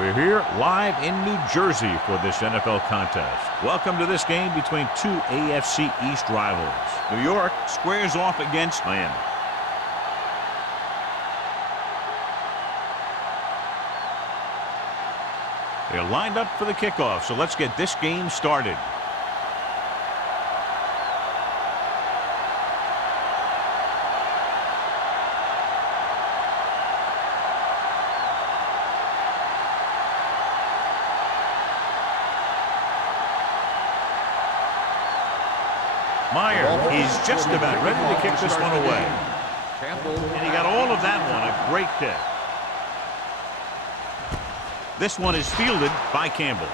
We're here live in New Jersey for this NFL contest. Welcome to this game between two AFC East rivals. New York squares off against Miami. They're lined up for the kickoff, so let's get this game started. Meyer, he's just about ready to kick this one away. And he got all of that one, a great kick. This one is fielded by Campbell.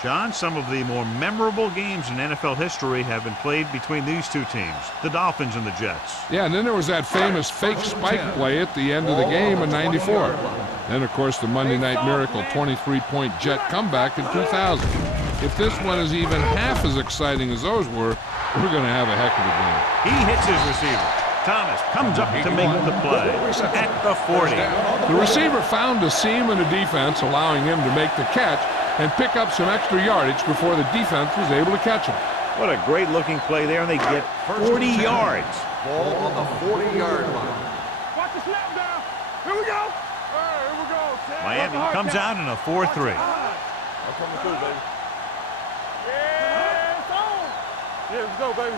John, some of the more memorable games in NFL history have been played between these two teams, the Dolphins and the Jets. Yeah, and then there was that famous fake spike play at the end of the game in '94. Then, of course, the Monday Night Miracle 23-point Jet comeback in 2000. If this one is even half as exciting as those were, we're going to have a heck of a game. He hits his receiver. Thomas comes up to make the play at the 40. The receiver found a seam in the defense, allowing him to make the catch and pick up some extra yardage before the defense was able to catch him. What a great-looking play there, and they get 40 yards. Ball on the 40-yard line. Watch the snap down. Here we go. All right, here we go. Miami comes out in a 4-3. I'm coming through, baby. Yeah, it's on. Yeah, let's go, baby.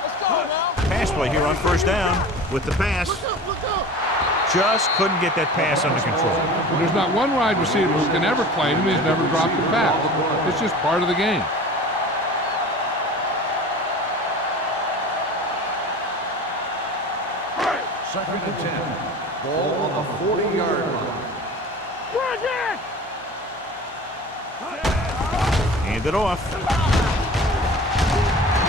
Let's go now. Pass play here on first down with the pass. Look up. Just couldn't get that pass under control. There's not one wide receiver who can ever claim he's never dropped a pass. It's just part of the game. Second and 10. Ball on the 40-yard line. Run it! Hand it off.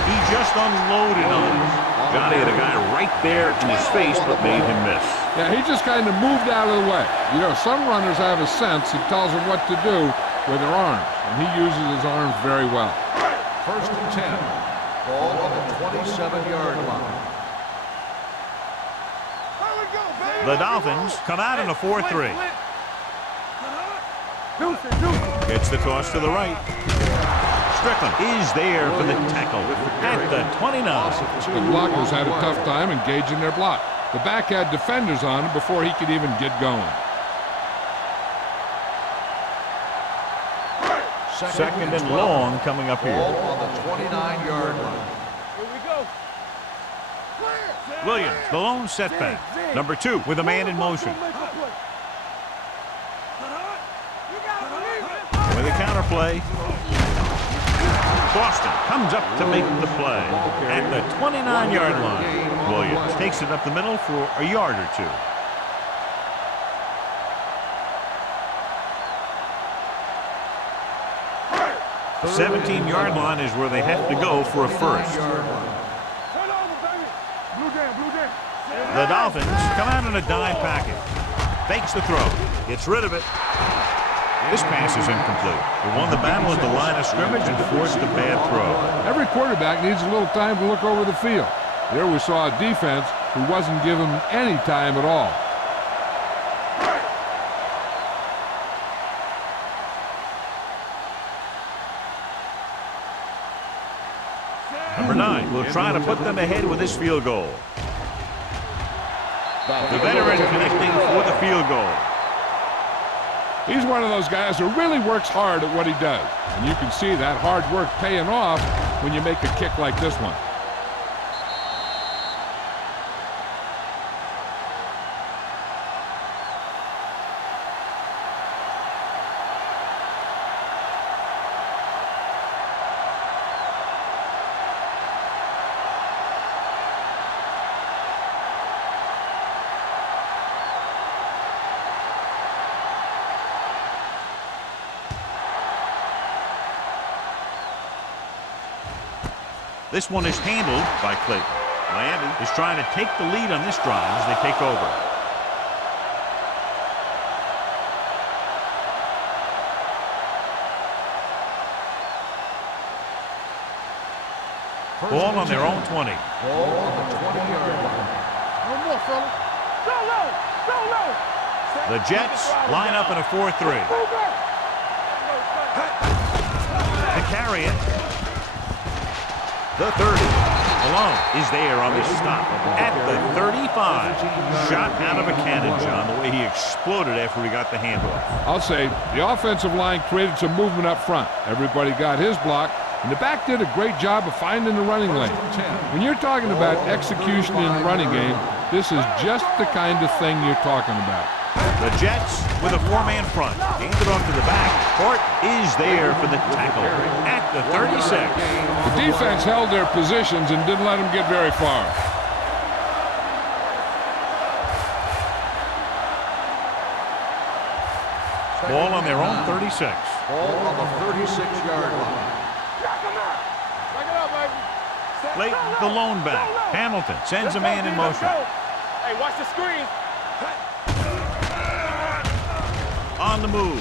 He just unloaded on him. Johnny had a guy right there in his face, but made him miss. Yeah, he just kind of moved out of the way. You know, some runners have a sense that tells them what to do with their arms, and he uses his arms very well. First and 10. Ball on the 27-yard line. The Dolphins come out in a 4-3. Gets the toss to the right. Strickland is there for the tackle at the 29. The blockers had a tough time engaging their block. The back had defenders on him before he could even get going. Second and long coming up here. Ball on the 29-yard line. Here we go. Williams, the lone setback. Number 2 with a man in motion. With a counter play. Boston comes up to make the play at the 29-yard line. Williams takes it up the middle for a yard or two. The 17-yard line is where they have to go for a first. The Dolphins come out in a dime packet. Fakes the throw. Gets rid of it. This pass is incomplete. They won the battle at the line of scrimmage and forced a bad throw. Every quarterback needs a little time to look over the field. There we saw a defense who wasn't given any time at all. Number 9 will try to put them ahead with this field goal. The veteran connecting for the field goal. He's one of those guys who really works hard at what he does. And you can see that hard work paying off when you make a kick like this one. This one is handled by Clayton. Miami is trying to take the lead on this drive as they take over. Ball on their own 20. Ball on the 20-yard line. No more, fella. The Jets line up in a 4-3. To carry it. The 30. Malone is there on the stop at the 35. Shot out of a cannon, John, the way he exploded after he got the handoff. I'll say the offensive line created some movement up front. Everybody got his block, and the back did a great job of finding the running lane. When you're talking about execution in the running game, this is just the kind of thing you're talking about. The Jets with a 4-man front. Hands it off to the back. Hort is there for the tackle at the 36. The defense held their positions and didn't let them get very far. Ball on their own 36. Ball on the 36-yard line. Late the lone back. Hamilton sends a man in motion. Hey, watch the screen. On the move.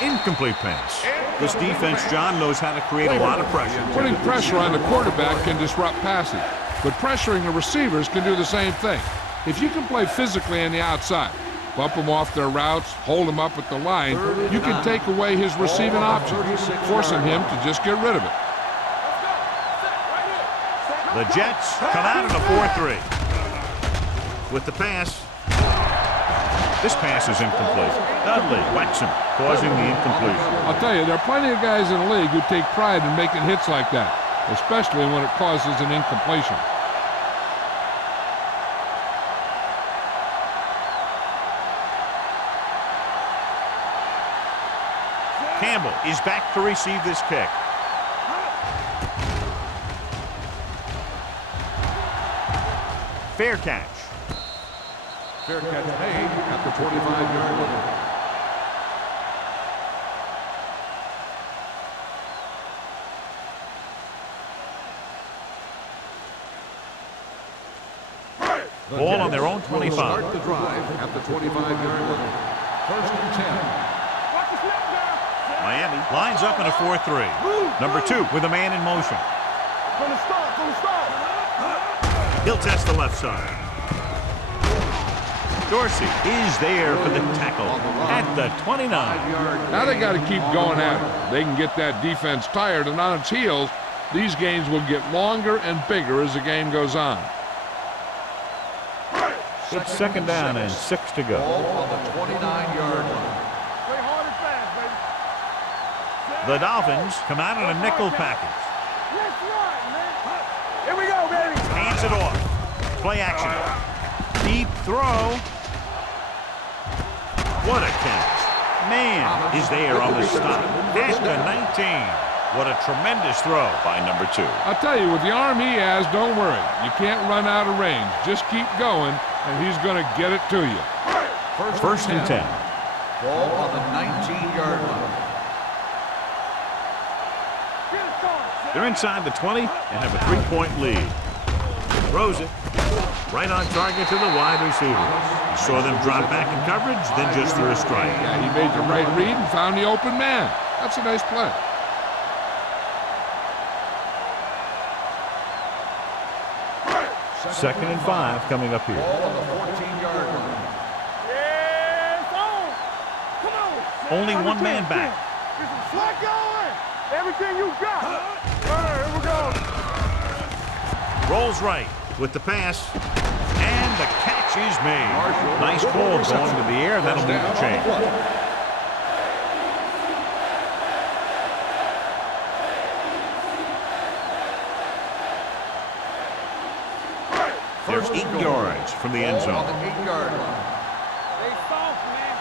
Incomplete pass. This defense, John, knows how to create a lot of pressure. Putting pressure on the quarterback can disrupt passing, but pressuring the receivers can do the same thing. If you can play physically on the outside, bump them off their routes, hold them up at the line, you can take away his receiving options, forcing him to just get rid of it. The Jets come out in a 4-3. With the pass. This pass is incomplete. Dudley whacks him, causing the incompletion. I'll tell you, there are plenty of guys in the league who take pride in making hits like that, especially when it causes an incompletion. Campbell is back to receive this kick. Fair catch. Fair catch made at the 25-yard line. Ball on their own 25. Start the drive at the 25-yard line. First and 10. Miami lines up in a 4-3. Number 2 with a man in motion. From the start. He'll test the left side. Dorsey is there for the tackle at the 29. Now they got to keep going at it. They can get that defense tired, and on its heels, these games will get longer and bigger as the game goes on. It's second down and 6 to go. Ball on the 29-yard line. Play hard and fast, baby. The Dolphins come out in a nickel package. Let's run, man. Here we go, baby. Hands it off. Play action. Deep throw. What a catch. Man is there on the stop at the 19. What a tremendous throw by number 2. I'll tell you, with the arm he has, don't worry. You can't run out of range. Just keep going, and he's going to get it to you. First and 10. Ball on the 19-yard line. They're inside the 20 and have a 3-point lead. Throws it right on target to the wide receiver. He saw them drop back in coverage, then just threw a strike. Yeah, he made the right read and found the open man. That's a nice play. Second and 5 coming up here. Ball on the 14-yard line. Yes, on. Come on. Only one man back. Get some slack going. Everything you got. All right, here we go. Rolls right with the pass, and the catch is made. Nice ball going to the air, and that'll move the chain. There's 8 yards from the end Ball on zone. the 8-yard line. Stay soft, man.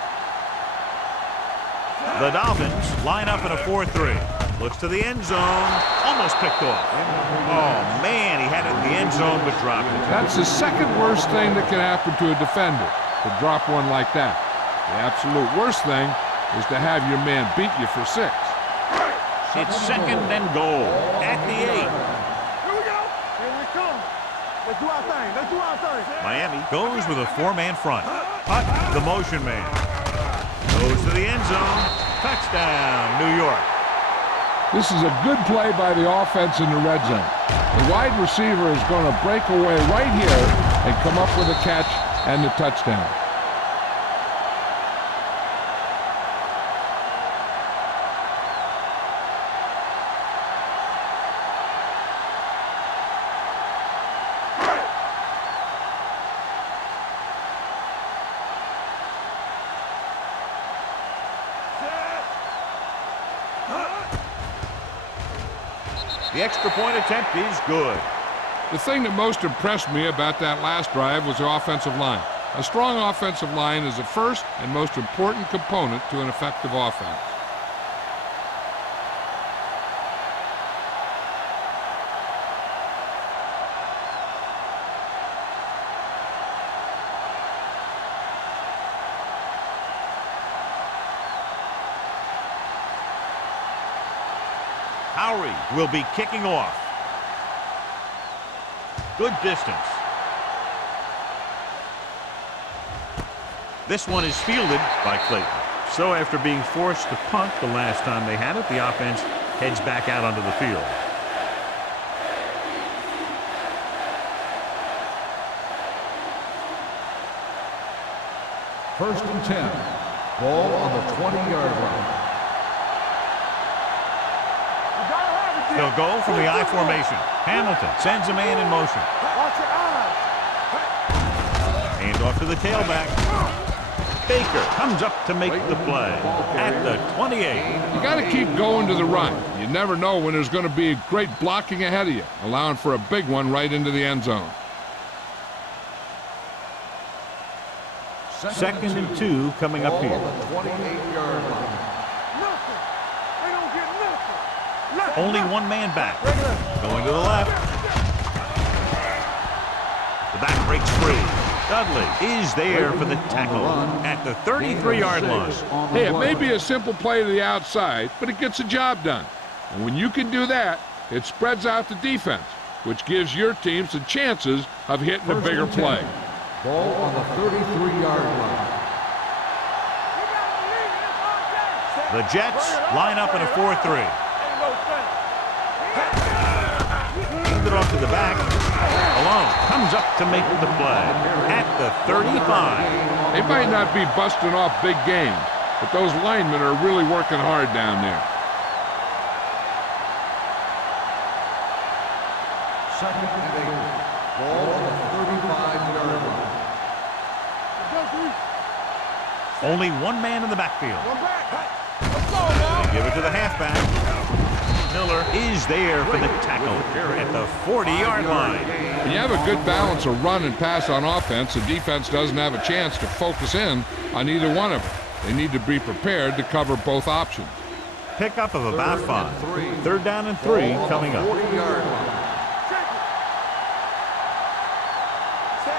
The Dolphins line up in a 4-3. Looks to the end zone, almost picked off. Oh, man, he had it in the end zone, but dropped it. That's the second worst thing that can happen to a defender, to drop one like that. The absolute worst thing is to have your man beat you for 6. It's second and goal at the 8. Here we go. Here we come. Let's do our thing. Let's do our thing. Miami goes with a 4-man front. Hutt, the motion man. Goes to the end zone. Touchdown, New York. This is a good play by the offense in the red zone. The wide receiver is going to break away right here and come up with a catch and the touchdown. The extra point attempt is good. The thing that most impressed me about that last drive was the offensive line. A strong offensive line is the first and most important component to an effective offense. Howry will be kicking off. Good distance. This one is fielded by Clayton. So after being forced to punt the last time they had it, the offense heads back out onto the field. First and 10. Ball on the 20-yard line. They'll go from the I formation. Hamilton sends a man in motion. Watch your eyes. Hands off to the tailback. Baker comes up to make the play at the 28. You got to keep going to the run. You never know when there's going to be great blocking ahead of you, allowing for a big one right into the end zone. Second and 2 coming up here. Ball on the 28-yard line. Nothing. They don't get nothing. Nothing. Only one man back. Going to the left. The back breaks free. Dudley is there for the tackle at the 33-yard line. Hey, it may be a simple play to the outside, but it gets the job done. And when you can do that, it spreads out the defense, which gives your team some chances of hitting a bigger play. Ball on the 33-yard line. The Jets line up in a 4-3. Hand it off to the back. Malone comes up to make the play at the 35. They might not be busting off big games, but those linemen are really working hard down there. Second and 8. Ball on the 35-yard line. Only one man in the backfield. One back. Let's go now. They give it to the halfback. Miller is there for the tackle at the 40-yard line. When you have a good balance of run and pass on offense, the defense doesn't have a chance to focus in on either one of them. They need to be prepared to cover both options. Pickup of about 5. Third down and 3 coming up. 40-yard line.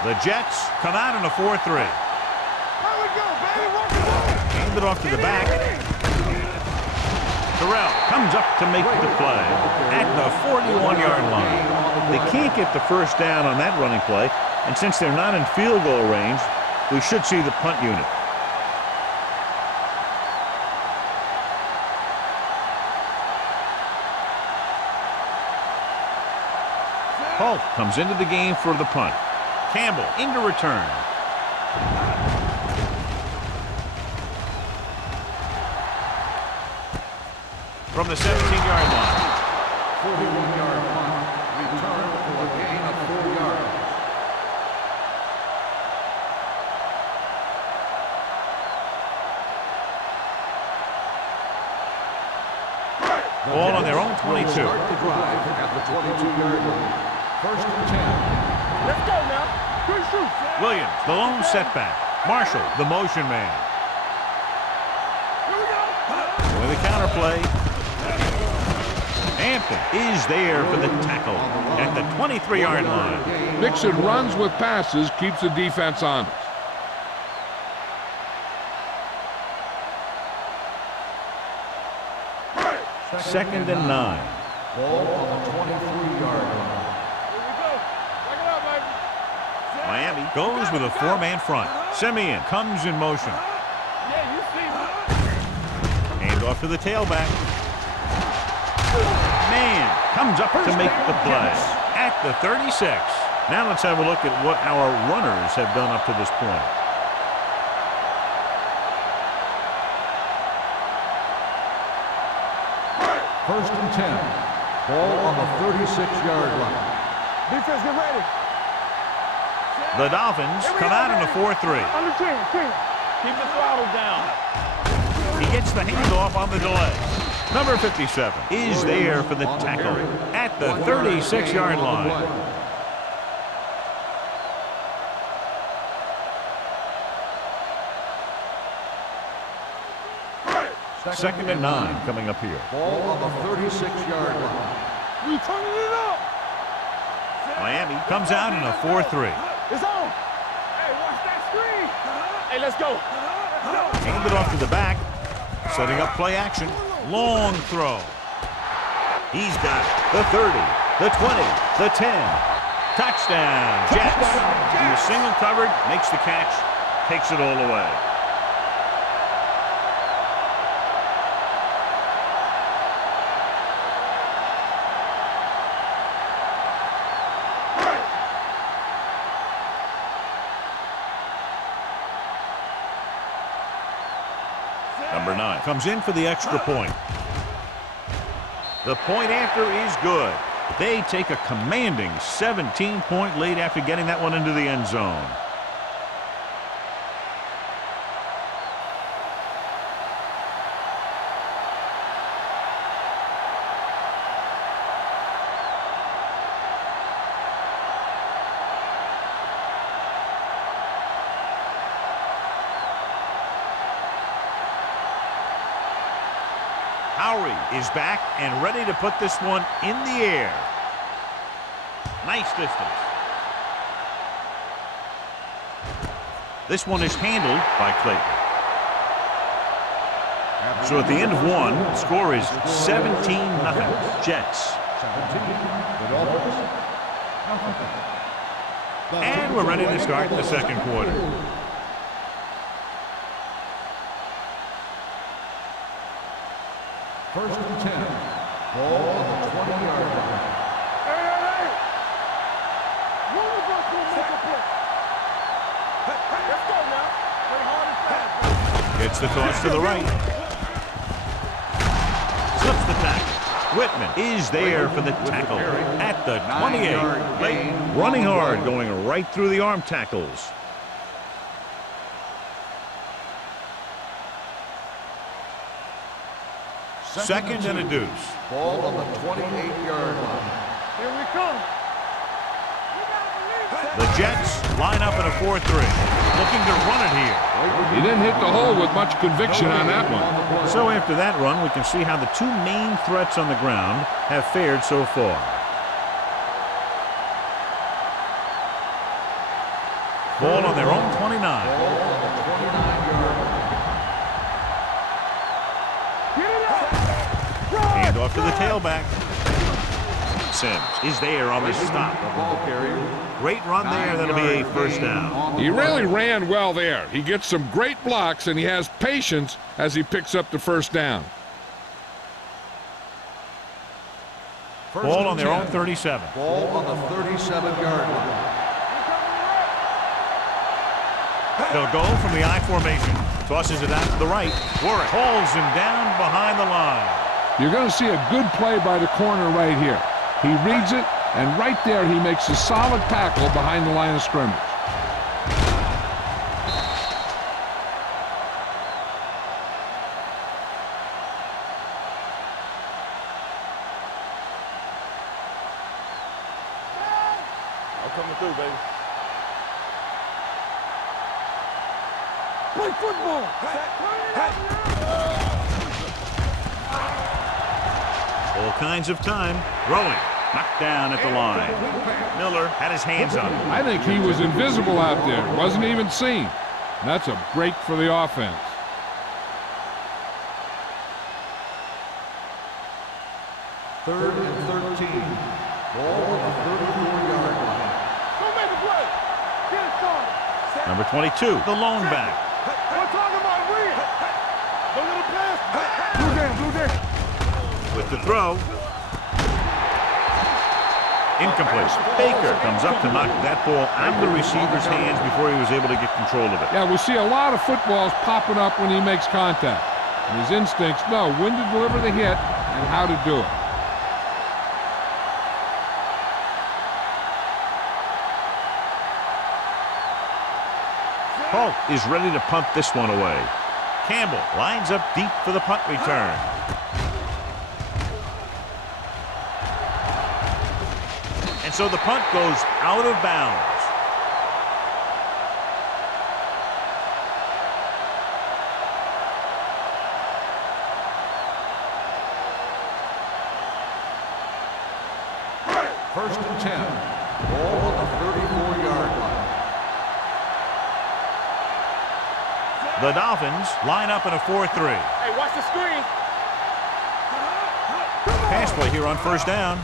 The Jets come out in a 4-3. Here we go, baby. Walk it up. Hand it off to the back. Terrell comes up to make the play at the 41-yard line. They can't get the first down on that running play, and since they're not in field goal range, we should see the punt unit. Holt comes into the game for the punt. Campbell into return. From the 17-yard line. 41-yard punt. Return for a gain of 4 yards. Ball on their own 22. Start the drive at the 22-yard line. First and 10. Let's go now. Good shoot. Williams, the lone setback. Marshall, the motion man. Here we go. With a counterplay. Hampton is there for the tackle at the 23-yard line. Mixing runs with passes keeps the defense honest. Second and 9. Ball on the 23-yard line. Here we go. Back it up, baby. Miami goes with a 4-man front. Simeon comes in motion. Yeah, you see me. Hand off to the tailback. Man comes up to make the play at the 36. Now let's have a look at what our runners have done up to this point. First and 10. Ball on the 36-yard line. Defense, get ready. The Dolphins come out in a 4-3. Under 10. Keep the throttle down. He gets the handoff on the delay. Number 57 is there for the tackle at the 36-yard line. Second and 9 coming up here. Ball on the 36-yard line. We turning it up. Miami comes out in a 4-3. It's on. Hey, watch that screen. Hey, let's go. Hand it off to the back. Setting up play action. Long throw. He's got it. The 30, the 20, the 10. Touchdown, Jets. He was single covered, makes the catch, takes it all away. Number 9 comes in for the extra point. The point after is good. They take a commanding 17-point lead after getting that one into the end zone. Is back and ready to put this one in the air. Nice distance. This one is handled by Clayton. So at the end of one, the score is 17-0 Jets. And we're ready to start the second quarter. First and 10. Ball on the 20-yard line. Hey. Move us to make a play. Let's go now. Play hard and fast. Gets the toss to the right. Slips the tackle. Whitman is there for the tackle at the 28. Late, running hard, going right through the arm tackles. Second and a deuce. Ball on the 28-yard line. Here we come. The Jets line up in a 4-3. Looking to run it here. He didn't hit the hole with much conviction on that one. So after that run, we can see how the two main threats on the ground have fared so far. Ball on their own 29. Ball on the 29-yard line. Hand off to the tailback. Sims is there on the stop. Ball carrier. Great run there. That'll be a first down. He really ran well there. He gets some great blocks, and he has patience as he picks up the first down. Ball on their own 37. Ball on the 37-yard line. They'll go from the I formation. Tosses it out to the right. Warwick holds him down behind the line. You're going to see a good play by the corner right here. He reads it, and right there he makes a solid tackle behind the line of scrimmage. I'm coming through, baby. Play football. All kinds of time. Throwing. Knocked down at the line. Miller had his hands on it. I think he was invisible out there. Wasn't even seen. And that's a break for the offense. Third and 13. Ball on the 34-yard line. Go make a play. Get it started. Number 22, the lone back. We're talking about real. Go little pass. Blue down. With the throw. Incomplete. Baker comes up to knock that ball out of the receiver's hands before he was able to get control of it. Yeah, we see a lot of footballs popping up when he makes contact. And his instincts know when to deliver the hit and how to do it. Polk is ready to punt this one away. Campbell lines up deep for the punt return. And so the punt goes out of bounds. First and 10. Ball on the 34-yard line. The Dolphins line up in a 4-3. Hey, watch the screen. Pass play here on first down.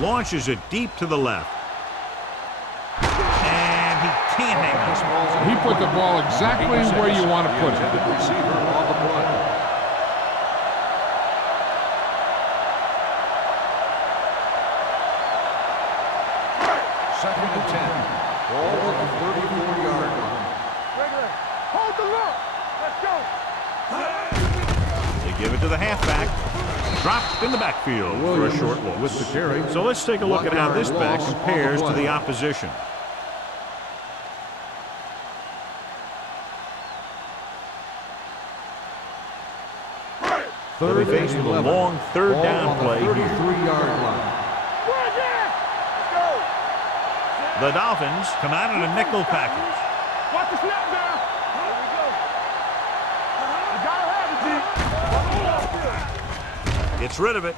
Launches it deep to the left. And he can't hang on. He put the ball exactly where you want to put it. Intended receiver on the play. Second and 10. Ball on the 34-yard line. Regular. Hold the look. Let's go. They give it to the halfback. Dropped in the backfield for a short loss. With the carry. So let's take a look at how this back compares to the opposition. They'll be faced with a long third down play here. 33-yard line. Let's go. The Dolphins come out in a nickel package. Watch the snap now. Here we go. You gotta have it, G. Gets rid of it.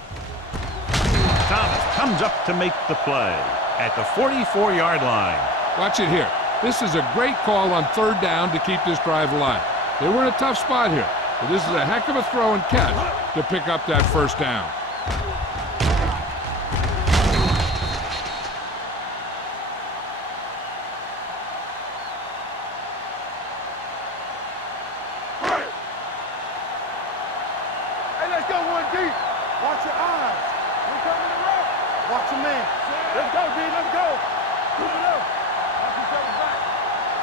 Thomas comes up to make the play at the 44-yard line. Watch it here. This is a great call on third down to keep this drive alive. They were in a tough spot here, but this is a heck of a throw and catch to pick up that first down. Hey, let's go one deep. Watch your eyes. We coming to rock. Watch your man. Let's go, D. Let's go. Keep it up. Watch each other back.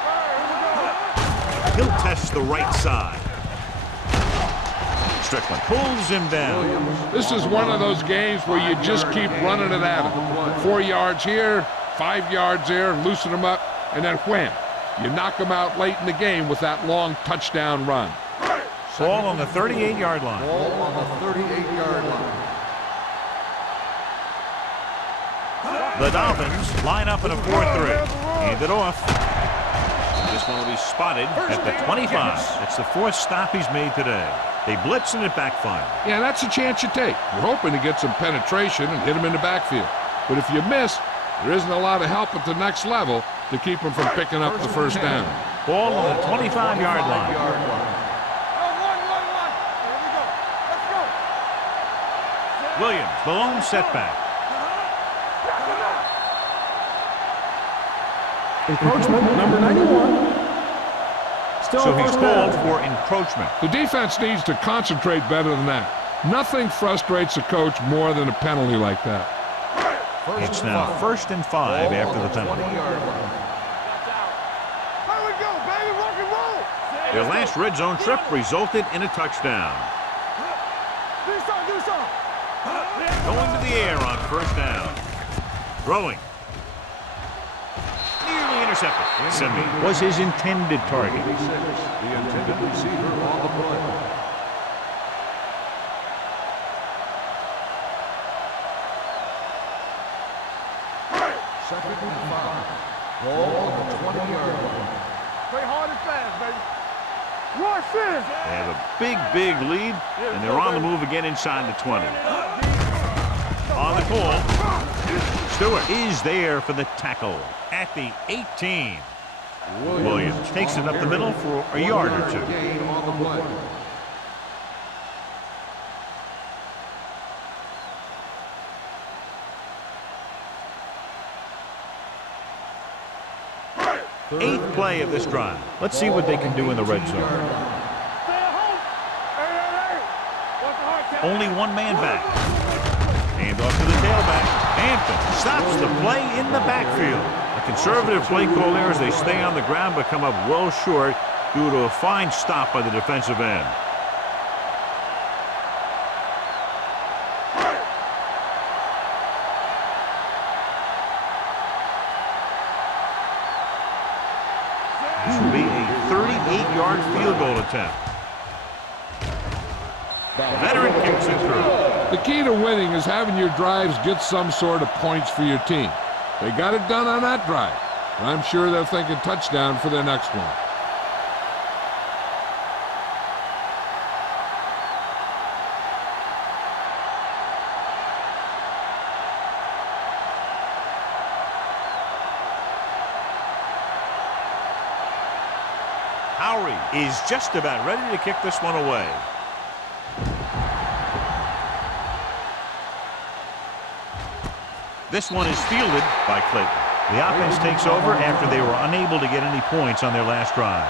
All right, here we go. He'll test the right side. Strickland pulls him down. This is one of those games where you just keep running it at him. 4 yards here, 5 yards there, loosen them up, and then wham. You knock them out late in the game with that long touchdown run. Ball on the 38-yard line. Ball on the 38-yard line. The Dolphins line up in a 4-3. Hand it off. This one will be spotted at the 25. It's the fourth stop he's made today. They blitz and it backfires. Yeah, that's a chance you take. You're hoping to get some penetration and hit him in the backfield. But if you miss, there isn't a lot of help at the next level to keep him from picking up the first down. Ball on the 25-yard line. One. Here we go. Let's go. Williams, the lone setback. Encroachment number 91. Still So he's first called down. for encroachment. The defense needs to concentrate better than that. Nothing frustrates a coach more than a penalty like that. It's now 1st and 5 after the penalty. 20-yard line. Here we go, baby. Rock and roll. Their last red zone trip resulted in a touchdown. Do something. Going to the air on first down. Throwing. Nearly intercepted. Simeon was his intended target. 86, the intended receiver on the play. Second and 5. Ball on the 20-yard line. Play hard and fast, baby. Watch this. They have a big lead, and they're on the move again inside the 20. On the call, Stewart is there for the tackle at the 18. Williams takes it up the middle for a yard or two. Gain on the play. Eighth play of this drive. Let's see what they can do in the red zone. Stay at home. Hey. Watch the hard catch. Only one man back. And Handoff to the tailback. Hampton stops the play in the backfield. A conservative play call there as they stay on the ground but come up well short due to a fine stop by the defensive end. This will be a 38-yard field goal attempt. Veteran kicks it through. The key to winning is having your drives get some sort of points for your team. They got it done on that drive. And I'm sure they're thinking touchdown for their next one. Howery is just about ready to kick this one away. This one is fielded by Clayton. The offense takes over after they were unable to get any points on their last drive.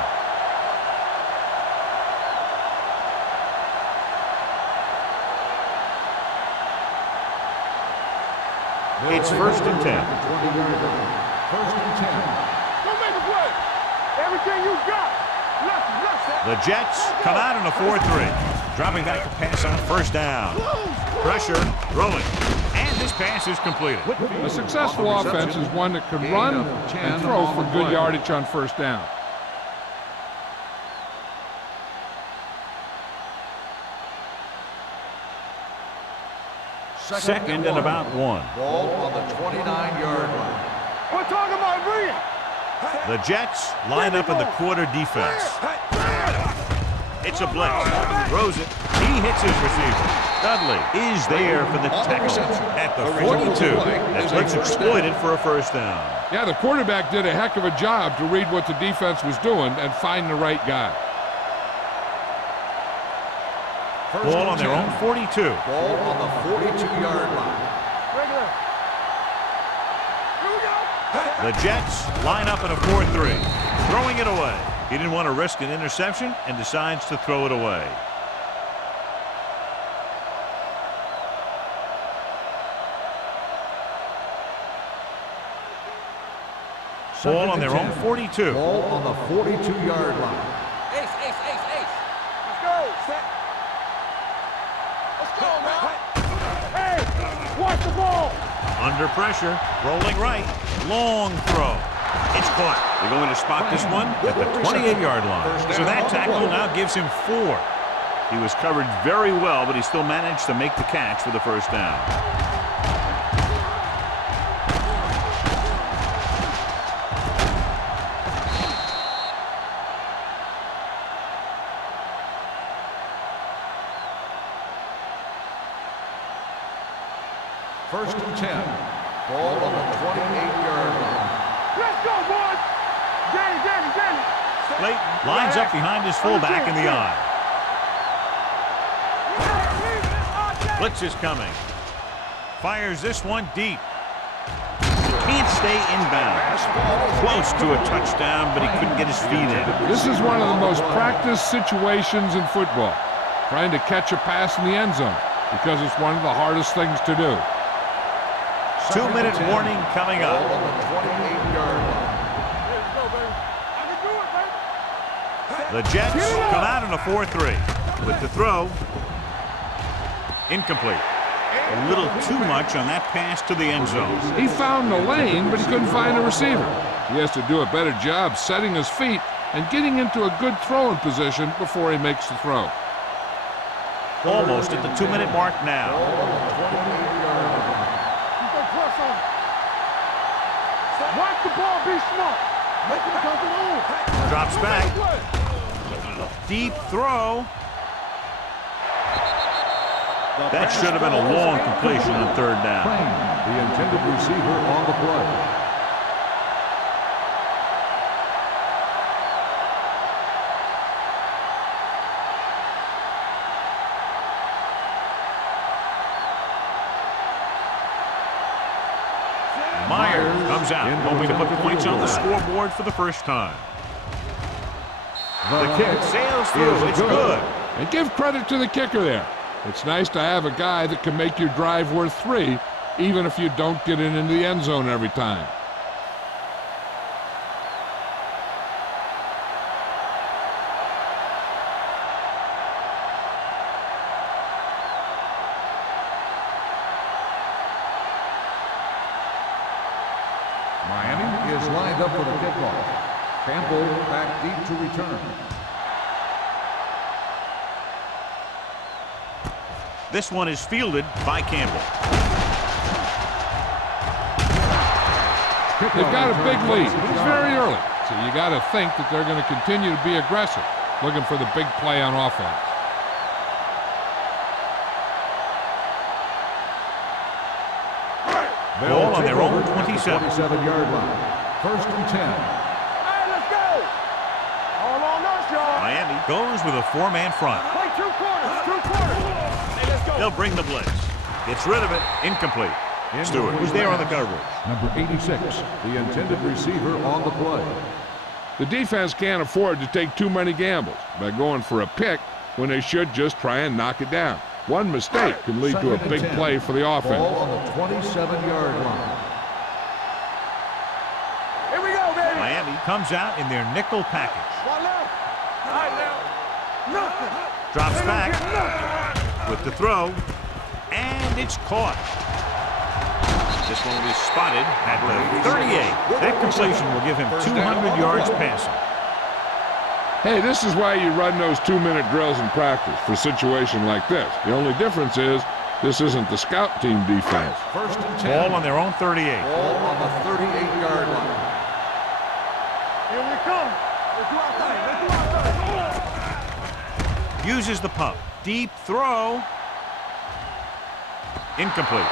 It's 1st and 10. 1st and 10. Don't make a play. Everything you got. The Jets come out in a 4-3. Dropping back to pass on 1st down. Pressure, throwing. And this pass is completed. A successful offense is one that can run and throw for good yardage on 1st down. Second and about 1. Ball on the 29-yard line. We're talking about bringing. The Jets line up in the quarter defense. It's a blitz. Throws it. He hits his receiver. Dudley is there for the tackle at the 42. That's let's exploit it for a 1st down. Yeah, the quarterback did a heck of a job to read what the defense was doing and find the right guy. Ball on their own 42. Ball on the 42-yard line. Regular. Here we go. The Jets line up in a 4-3. Throwing it away. He didn't want to risk an interception and decides to throw it away. Ball on their own 42. Ball on the 42-yard line. Ace. Let's go. Set. Let's go, man. Hey, watch the ball. Under pressure. Rolling right. Long throw. It's caught. They're going to spot this one at the 28-yard line. So that tackle now gives him 4. He was covered very well, but he still managed to make the catch for the 1st down. First and 10. Ball on the 28-yard line. Let's go, boys. Danny. Clayton lines up behind his fullback in the eye. Blitz is coming. Fires this one deep. Can't stay inbound. Close to a touchdown, but he couldn't get his feet in. This is one of the most practiced situations in football, trying to catch a pass in the end zone, because it's one of the hardest things to do. 2-minute warning coming up. Ball on the 28-yard line. Let's go, baby. I can do it, baby. The Jets come out in a 4-3. With the throw, incomplete. A little too much on that pass to the end zone. He found the lane, but he couldn't find a receiver. He has to do a better job setting his feet and getting into a good throwing position before he makes the throw. Almost at the 2-minute mark now. Watch the ball, be smart. Make him come to the room. Drops back. Deep throw. That should have been a long completion on 3rd down. The intended receiver on the play. Myers comes out, hoping to put points on the scoreboard for the 1st time. The kick Sails through. It's good. And give credit to the kicker there. It's nice to have a guy that can make your drive worth 3, even if you don't get it into the end zone every time. Miami is lined up for the kickoff. Campbell back deep to return. This one is fielded by Campbell. They've got a big lead. It's very early, so you got to think that they're going to continue to be aggressive, looking for the big play on offense. Ball on their own 27. 27-yard line. First and 10. Hey, let's go. All on us, y'all. Miami goes with a 4-man front. Play 2 quarters, 2 quarters. Hey, let's go. They'll bring the blitz. Gets rid of it. Incomplete. Stewart, who's there on the coverage. Number 86, the intended receiver on the play. The defense can't afford to take too many gambles by going for a pick when they should just try and knock it down. One mistake can lead to a big play for the offense. Ball on the 27-yard line. Here we go, baby. Miami comes out in their nickel package. One left. All right, now. Nothing. Drops They don't back get nothing. with the throw. And it's caught. This one will be spotted at the 38. That completion will give him 200 yards passing. Hey, this is why you run those 2-minute drills in practice for a situation like this. The only difference is this isn't the scout team defense. First and 10. Ball on their own 38. Ball on the 38-yard line. Here we come. Let's do our thing. Let's do our thing. Uses the pump. Deep throw. Incomplete.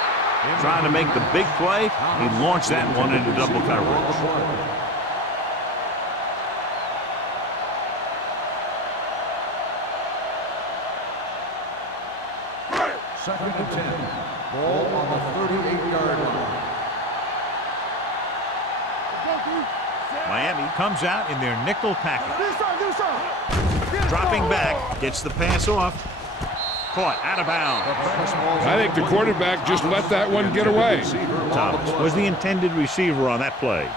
Trying to make the big play. He launched that one into double coverage. Second and 10. Ball on the 38-yard line. Miami comes out in their nickel package. Do something. Dropping back. Gets the pass off. Caught out of bounds. I think the quarterback just let that one get away. Thomas was the intended receiver on that play.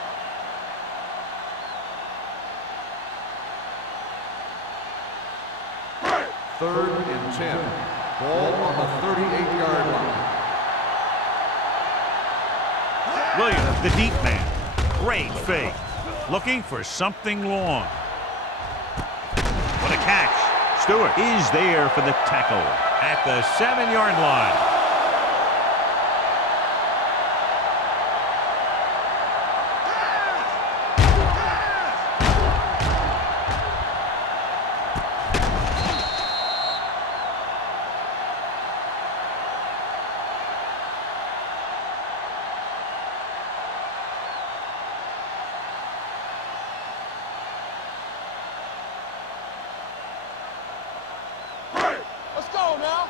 Third and 10. Ball on the 38-yard line. Williams, the deep man. Great fake. Looking for something long. What a catch. Stewart is there for the tackle at the 7-yard line. Let's go now.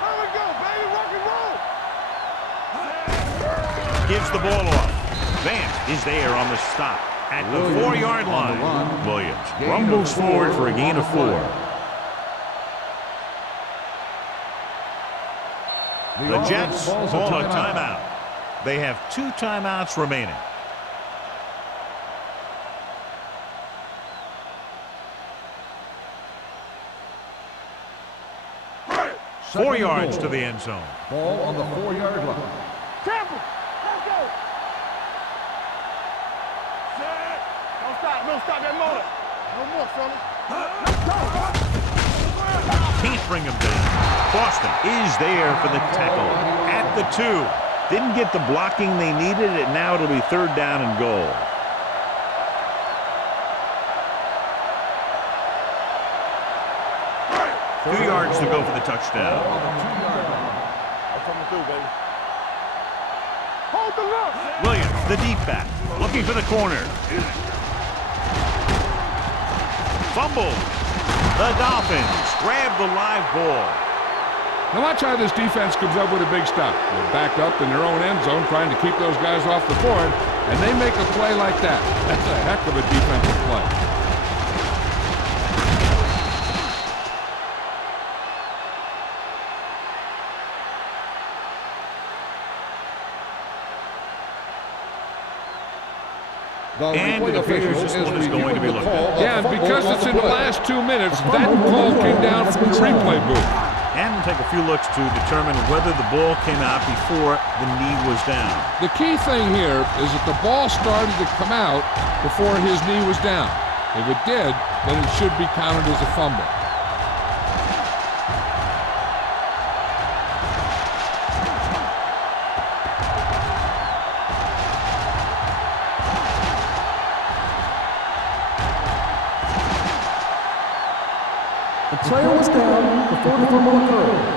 There we go, baby. Rock and roll. Gives the ball off. Vance is there on the stop at the 4-yard line. Williams rumbles forward for a gain of 4. The Jets call a timeout. They have 2 timeouts remaining. Second 4 and yards goal. to the end zone. Ball on the 4-yard line. Campbell, let's go. Set. Don't stop. Don't stop that motor. No more, son. Let's go. Can't bring him down. Boston is there for the tackle at the 2. Didn't get the blocking they needed, and now it'll be 3rd down and goal. Two yards to go for the touchdown. That's what I'm gonna do, baby. Hold the look. Williams, the deep back, looking for the corner. Fumble. The Dolphins grab the live ball. Now watch how this defense comes up with a big stop. They're backed up in their own end zone trying to keep those guys off the board, and they make a play like that. That's a heck of a defensive play. And it appears this one is going to be looked at. Yeah, and because it's in the last 2 minutes, that call came down from the replay booth. And we'll take a few looks to determine whether the ball came out before the knee was down. The key thing here is that the ball started to come out before his knee was down. If it did, then it should be counted as a fumble. The player was down before the fumble occurred.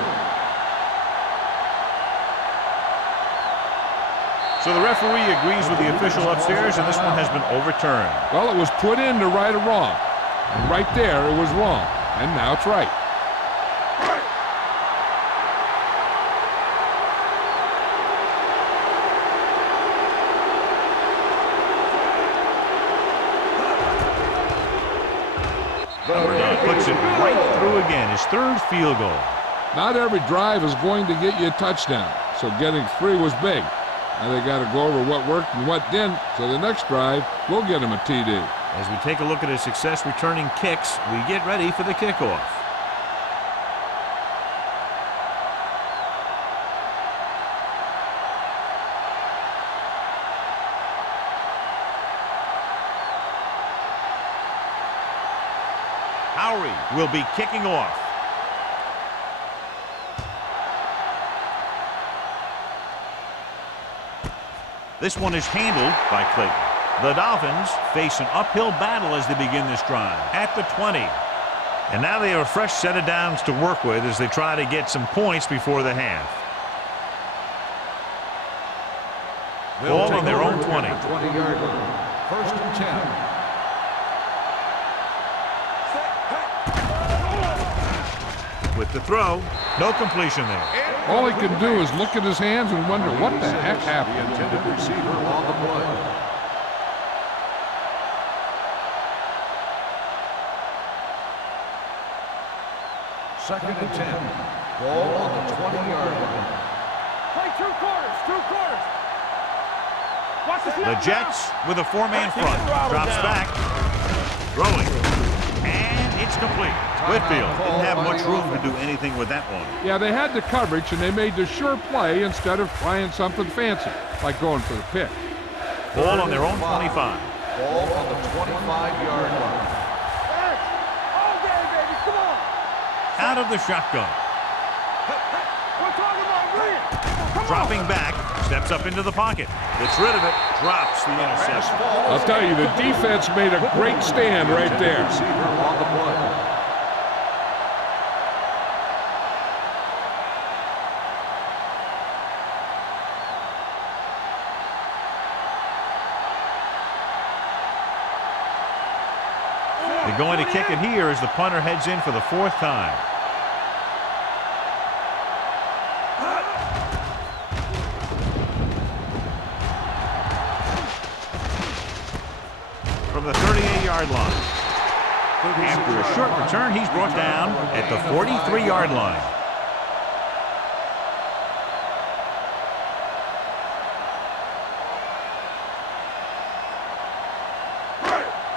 So the referee agrees with the official upstairs, and this one has been overturned. Well, it was put in to right a wrong. And right there, it was wrong. And now it's right. Puts it right through again, his third field goal. Not every drive is going to get you a touchdown, so getting 3 was big. Now they got to go over what worked and what didn't, so the next drive will get him a TD. As we take a look at his success returning kicks, we get ready for the kickoff. Howery will be kicking off. This one is handled by Clayton. The Dolphins face an uphill battle as they begin this drive at the 20. And now they have a fresh set of downs to work with as they try to get some points before the half. Ball on their own 20. 20-yard line. 1st and 10. With the throw, no completion there. All he can do is look at his hands and wonder what the heck The happened. intended receiver on the play. Second and 10. Ball on the 20-yard line. Play 2 quarters, 2 quarters. Watch the The snap Jets with a 4-man front. Drops back. Throwing. And it's complete. Whitfield didn't have much room to do anything with that one. Yeah, they had the coverage, and they made the sure play instead of trying something fancy, like going for the pick. Ball on their own 25. Ball on the 25-yard line. Hey, all day, baby, come on. Out of the shotgun. We're talking about winning. Come Dropping on. back. Steps up into the pocket. Gets rid of it. Drops the interception. I'll tell you, the defense made a great stand right there. Receiver on the play. They're going to kick it here as the punter heads in for the 4th time. From the 38-yard line. After a short return, he's brought down at the 43-yard line.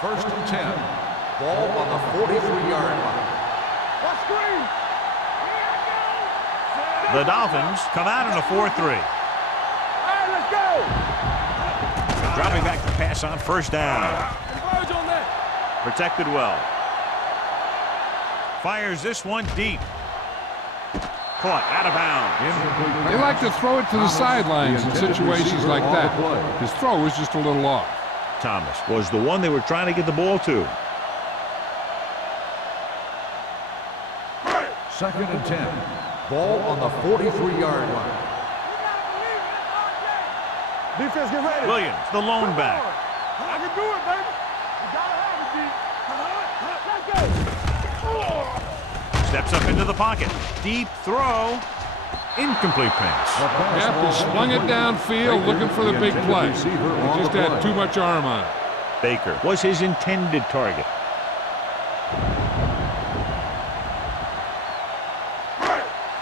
First and 10. Ball on the 43-yard line. Watch screen. The Dolphins come out in a 4-3. All right, let's go. Dropping back to pass on 1st down. Converge on that. Protected well. Fires this one deep. Caught out of bounds. They like to throw it to the sidelines in situations like that. His throw was just a little off. Thomas was the one they were trying to get the ball to. Second and 10. Ball on the 43-yard line. Defense, get ready. Williams, the lone back. I can do it, baby. You gotta have it, D. Let's go. Steps up into the pocket. Deep throw. Incomplete pass. Yep, he slung it downfield looking for the big play. He just had too much arm on it. Baker was his intended target.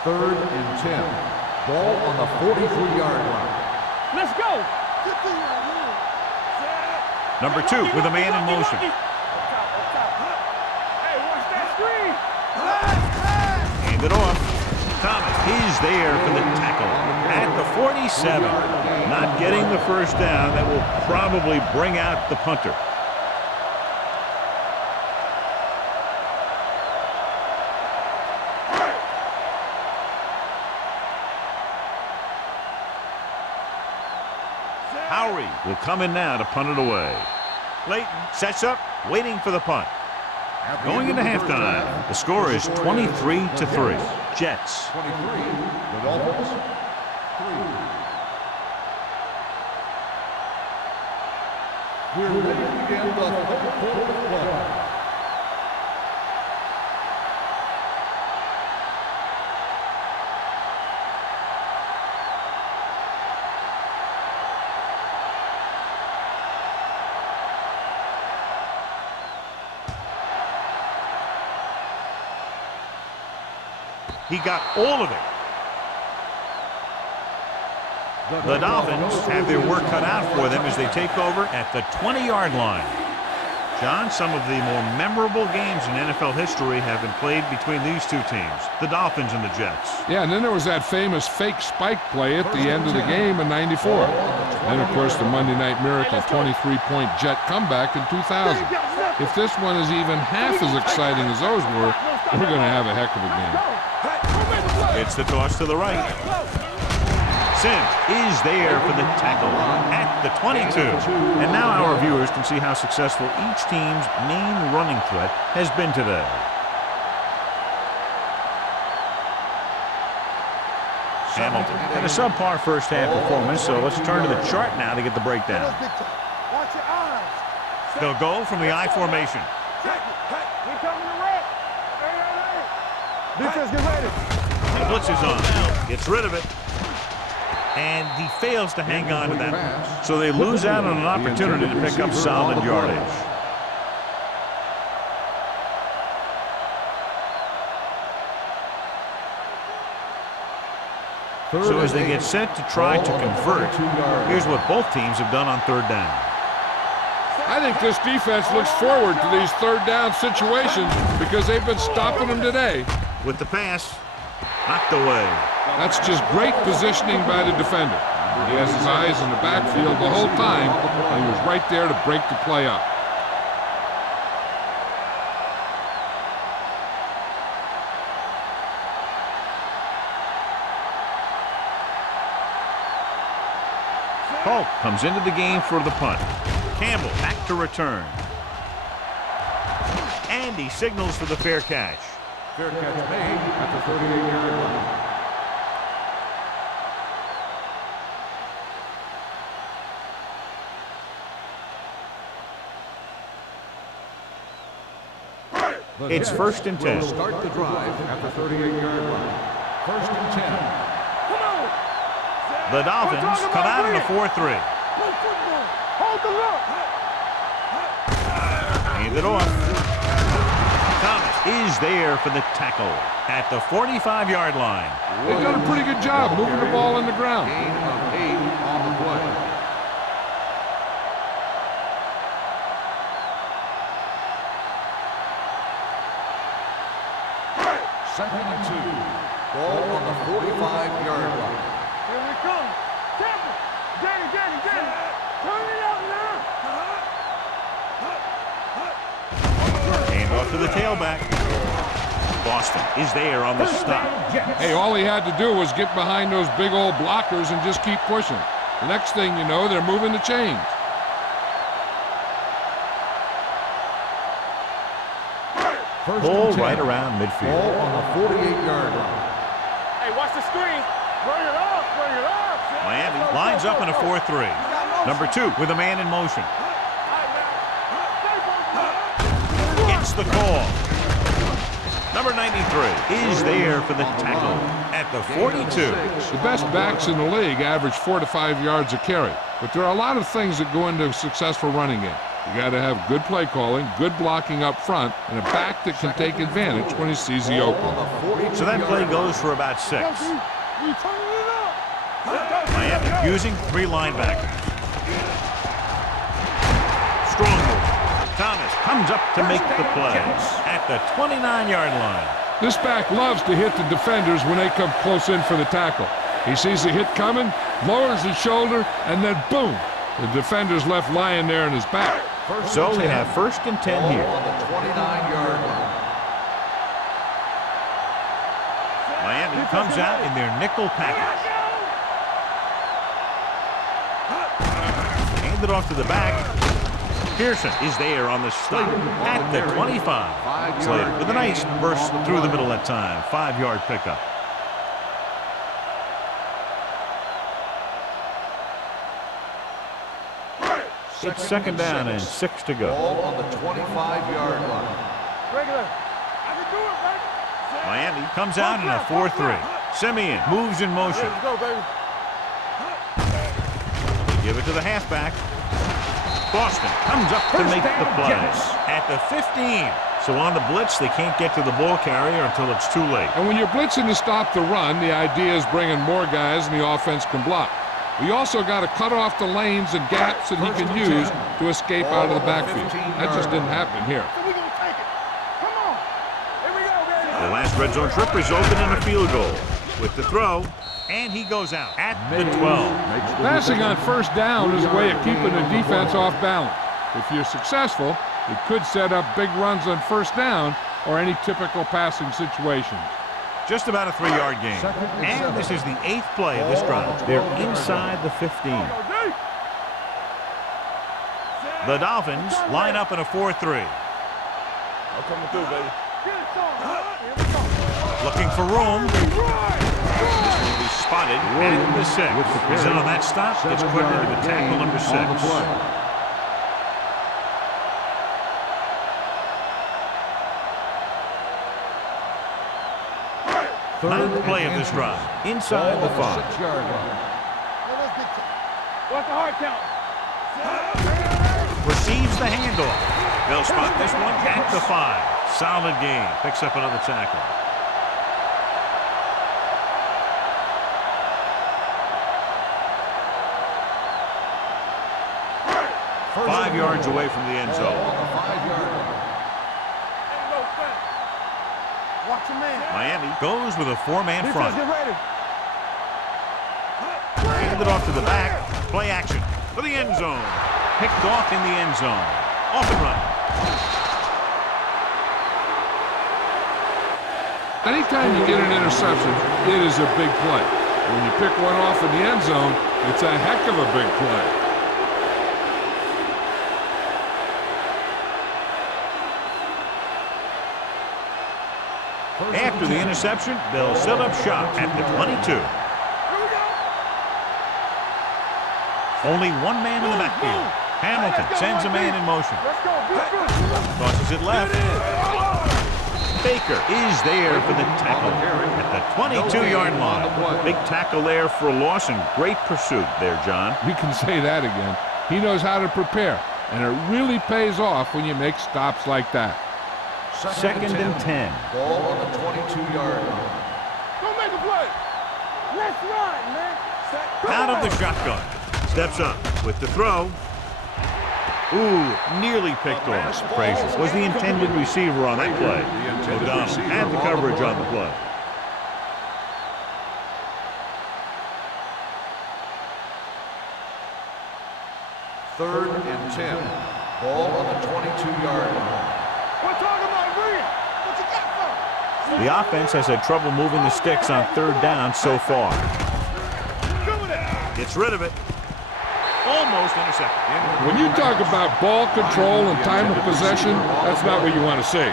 Third and 10. Ball on the 43-yard line. Let's go. Number 2 with a man in motion. Hey, watch that screen. Hand it off. Thomas is there for the tackle at the 47. Not getting the first down. That will probably bring out the punter. Howery will come in now to punt it away. Layton sets up, waiting for the punt. Going into halftime, the score is 23-3. Jets. 23, the Dolphins, 3. We're ready to begin the third quarter of play. He got all of it. The Dolphins have their work cut out for them as they take over at the 20-yard line. John, some of the more memorable games in NFL history have been played between these two teams, the Dolphins and the Jets. Yeah, and then there was that famous fake spike play at the end of the game in '94. And, of course, the Monday Night Miracle 23-point Jet comeback in 2000. If this one is even half as exciting as those were, we're going to have a heck of a game. It's the toss to the right. Sims is there for the tackle at the 22. And now our viewers can see how successful each team's main running threat has been today. Hamilton had a subpar first half performance, so let's turn to the chart now to get the breakdown. Watch your eyes. They'll go from the I formation. We coming to wreck. Defense, get ready. The blitz is on. Gets rid of it. And he fails to hang on to that. So they lose out on an opportunity to pick up solid yardage. So as they get set to try to convert, here's what both teams have done on third down. I think this defense looks forward to these third down situations because they've been stopping them today. With the pass, knocked away. That's just great positioning by the defender. He has his eyes in the backfield the whole time, and he was right there to break the play up. Polk comes into the game for the punt. Campbell back to return. And he signals for the fair catch. Fair catch made at the 38-yard line. It's first and 10. Will start the drive at the 38-yard line. First and 10. Come on. The Dolphins come out in a 4-3. No football. Hold the look. Hand it off. Thomas is there for the tackle at the 45-yard line. They've done a pretty good job moving the ball on the ground. Gain of 8 on the play. Second and 2. Ball on the 45-yard line. Here we come. Temple. Danny. Turn it up now. Hand off to the tailback. Boston is there on the stop. Hey, all he had to do was get behind those big old blockers and just keep pushing. The next thing you know, they're moving the chains. Ball right around midfield. Ball on the 48-yard line. Hey, watch the screen. Bring it up. Miami lines up in a 4-3. Number 2 with a man in motion. Gets the call. Number 93 is there for the tackle at the 42. The best backs in the league average 4 to 5 yards a carry. But there are a lot of things that go into a successful running game. You got to have good play calling, good blocking up front, and a back that can take advantage when he sees the opening. So that play goes for about 6. Miami using 3 linebackers. Thomas comes up to make the play at the 29-yard line. This back loves to hit the defenders when they come close in for the tackle. He sees the hit coming, lowers his shoulder, and then boom, the defender's left lying there in his back. So they have 1st and 10 here. On the 29-yard line. Miami comes out in their nickel package. Hand it off to the back. Pearson is there on the stop at the 25. Slater with a nice burst through the middle that time. 5-yard pickup. It's 2nd down and 6 to go. Ball on the 25-yard line. Regular. I can do it, baby. Miami comes out in a 4-3. Simeon moves in motion. Let's go, baby. Give it to the halfback. Boston comes up to make the play at the 15. So on the blitz, they can't get to the ball carrier until it's too late. And when you're blitzing to stop the run, the idea is bringing more guys and the offense can block. We also got to cut off the lanes and gaps that he can use to escape out of the backfield. That just didn't happen here. So we're going to take it. Come on. Here we go, baby. The last red zone trip resulted in a field goal. With the throw, and he goes out at the 12. Passing on 1st down is a way of keeping the defense off balance. If you're successful, it could set up big runs on 1st down or any typical passing situation. Just about a 3-yard gain. And this is the 8th play of this drive. They're inside the 15. The Dolphins line up in a 4-3. I'm coming through, baby. Looking for room. This will be spotted at the 6. He's in on that stop. Gets credited with tackle number 6. Ninth play of this drive. Inside the 5. Watch the hard count. Receives the handoff. They'll spot this one at the 5. Solid gain. Picks up another tackle. Five yards away from the end zone. Watch your man. Miami goes with a 4-man front. Get ready. Hand it off to the back. Play action for the end zone. Picked off in the end zone. Off and running. Anytime you get an interception, it is a big play. When you pick one off in the end zone, it's a heck of a big play. After the interception, they'll set up shop at the 22. Only one man in the backfield. Hamilton sends a man in motion. Tosses it left. Baker is there for the tackle at the 22-yard line. Big tackle there for a loss and great pursuit there, John. You can say that again. He knows how to prepare, and it really pays off when you make stops like that. 2nd and 10. Ball on the 22-yard line. Go make a play. Let's run, man. Out of the shotgun. Steps up with the throw. Ooh, nearly picked off. Frazier was the intended receiver on that play. O'Donnell had the coverage on the play. Third and 10. Ball on the 22-yard line. We're talking about Reed. What you got for? The offense has had trouble moving the sticks on 3rd down so far. Gets rid of it. Almost intercepted. When you talk about ball control and time of possession, that's not what you want to see.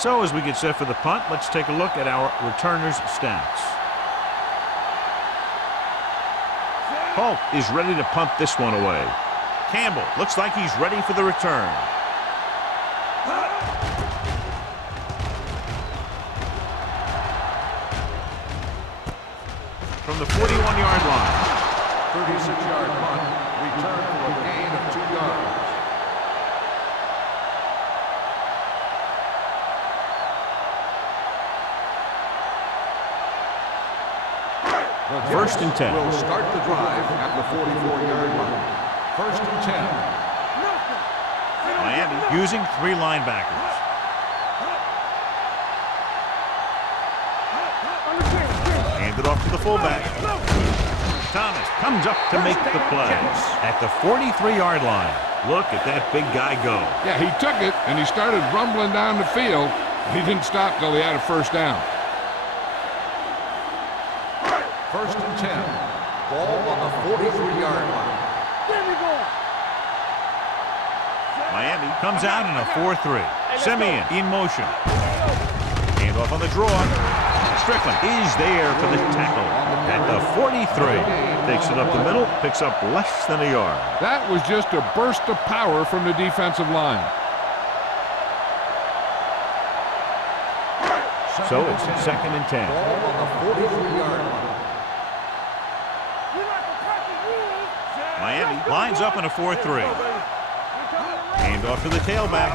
So as we get set for the punt, let's take a look at our returners' stats. Polk is ready to punt this one away. Campbell looks like he's ready for the return. From the 41-yard line. 36-yard punt. Return for a gain of 2 yards. The First and 10. will start the drive at the 44-yard line. First and 10. Miami using 3 linebackers. Handed off to the fullback. Thomas comes up to make the play at the 43-yard line. Look at that big guy go. Yeah, he took it, and he started rumbling down the field. He didn't stop till he had a first down. First and 10. Ball on the 43-yard line. Miami comes out in a 4-3. Simeon in motion. Hand off on the draw. Strickland is there for the tackle at the 43. Takes it up the middle, picks up less than a yard. That was just a burst of power from the defensive line. So it's second and 10. Ball on the 43-yard line. Miami lines up in a 4-3. Hand off to the tailback.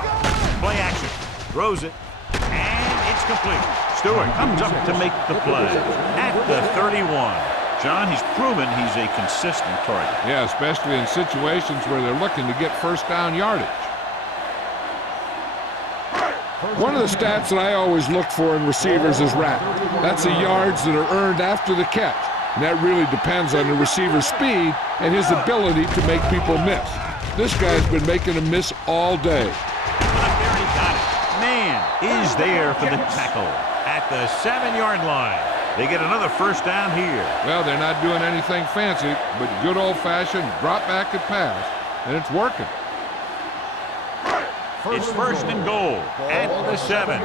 Play action. Throws it. And it's complete. Stewart comes up to make the play at the 31. John, he's proven he's a consistent target. Yeah, especially in situations where they're looking to get first down yardage. One of the stats that I always look for in receivers is RAP. That's the yards that are earned after the catch. And that really depends on the receiver's speed and his ability to make people miss. This guy's been making them miss all day. He got it. Man is there for the tackle at the 7-yard line. They get another first down here. Well, they're not doing anything fancy, but good old-fashioned drop back and pass, and it's working. It's first and goal at the 7.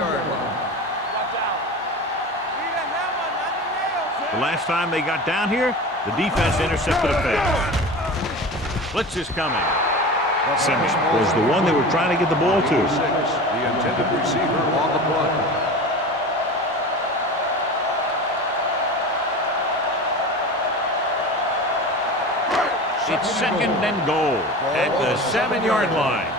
The last time they got down here, the defense intercepted a pass. Blitz is coming. Simmons was the one they were trying to get the ball to. The intended receiver on the play. It's second and goal at the 7-yard line.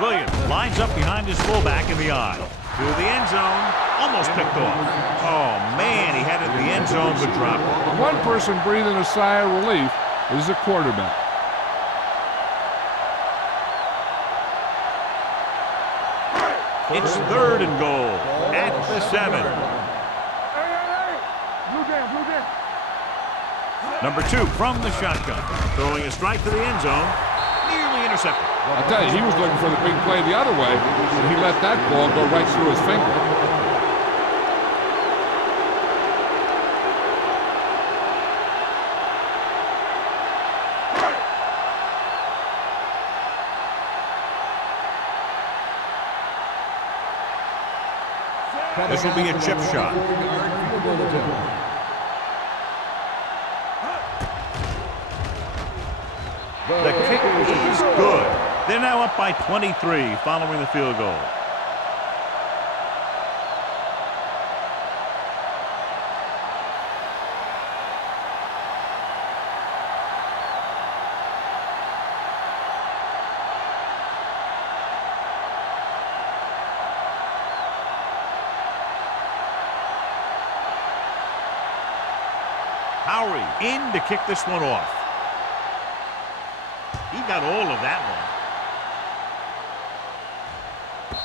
Williams lines up behind his fullback in the eye. To the end zone, almost picked off. Oh, man, he had it in the end zone but dropped it. One person breathing a sigh of relief is the quarterback. It's third and goal at the 7. Number 2 from the shotgun. Throwing a strike to the end zone. Nearly intercepted. I'll tell you, he was looking for the big play the other way, and he let that ball go right through his finger. This will be a chip shot. The kick is good. They're now up by 23 following the field goal. Howery in to kick this one off. He got all of that one.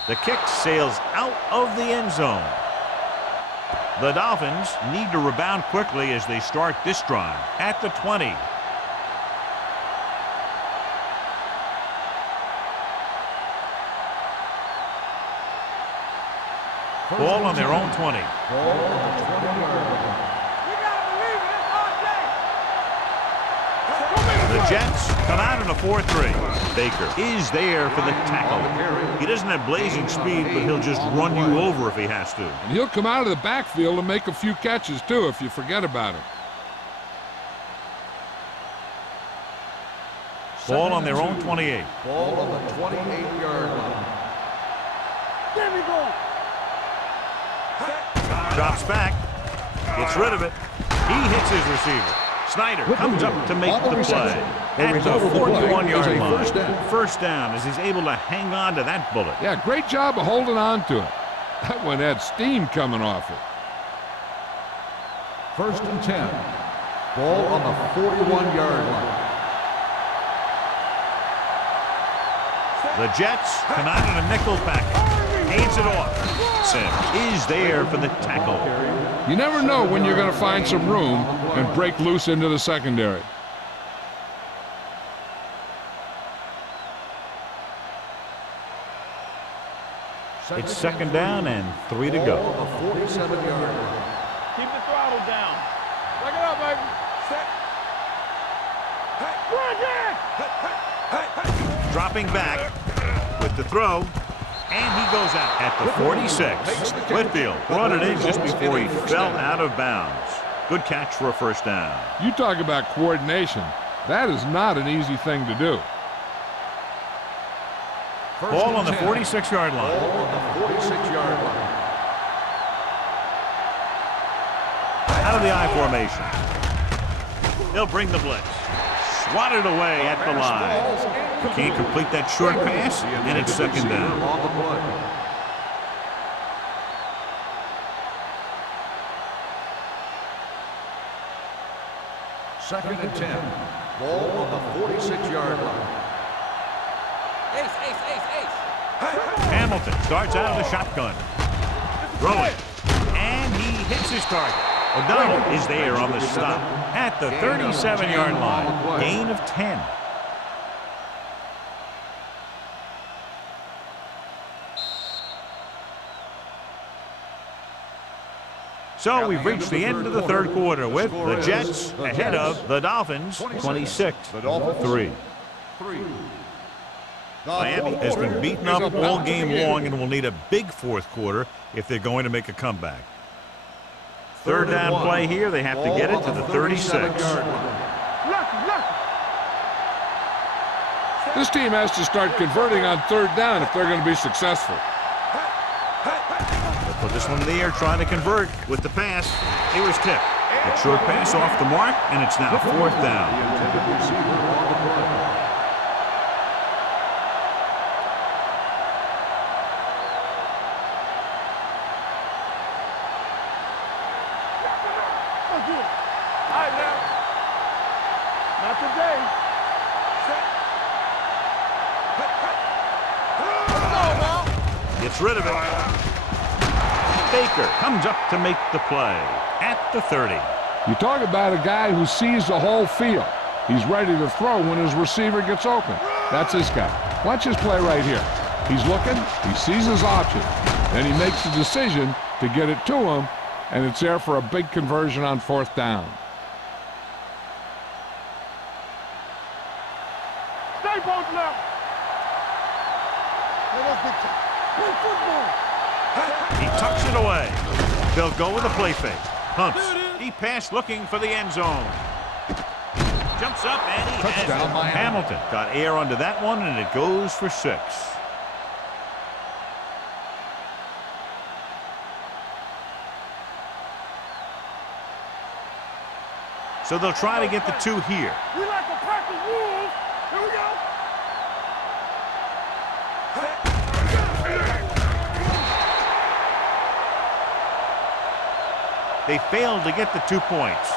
The kick sails out of the end zone. The Dolphins need to rebound quickly as they start this drive at the 20. Ball on their own 20. The Jets come out in a 4-3. Baker is there for the tackle. He doesn't have blazing speed, but he'll just run you over if he has to. And he'll come out of the backfield and make a few catches, too, if you forget about him. Ball on their own 28. Ball on the 28-yard line. Drops back. Gets rid of it. He hits his receiver. Snyder comes up to make the play at the 41-yard line. First down as he's able to hang on to that bullet. Yeah, great job of holding on to it. That one had steam coming off it. First and 10. Ball on the 41-yard line. The Jets come out in a nickel package. Hands it off. Sims is there for the tackle. You never know when you're going to find some room and break loose into the secondary. It's second down and 3 to go. Ball on the 47-yard line. Keep the throttle down. Look it up, baby. Set. Run, Jack! Dropping back with the throw, and he goes out at the 46. Whitfield brought it in just before he fell out of bounds. Good catch for a first down. You talk about coordination. That is not an easy thing to do. Ball on the 46-yard line. Ball on the 46-yard line. Out of the I formation. They'll bring the blitz. Swatted away at the line. Can't complete that short pass, and it's second down. On the play. Second and 10. Ball on the 46-yard line. Hamilton starts out of the shotgun. Throwing. And he hits his target. O'Donnell is there on the stop at the 37-yard line. Gain of 10. So we've reached the end of the third quarter with the Jets ahead of the Dolphins 26-3. Miami has been beaten up all game long and will need a big fourth quarter if they're going to make a comeback. Third down play here. They have to get it to the 36. This team has to start converting on third down if they're going to be successful. They'll put this one in the air, trying to convert with the pass. It was tipped. A short pass off the mark, and it's now fourth down. Gets rid of it. Baker comes up to make the play at the 30. You talk about a guy who sees the whole field. He's ready to throw when his receiver gets open. That's this guy. Watch his play right here. He's looking, he sees his option, then he makes a decision to get it to him, and it's there for a big conversion on fourth down. Stay posted up. He tucks it away. They'll go with a play fake. Pumps. He passed looking for the end zone. Jumps up and he has it. Hamilton got air under that one, and it goes for 6. So they'll try to get the 2 here. We like to practice rules. Here we go. They failed to get the 2 points.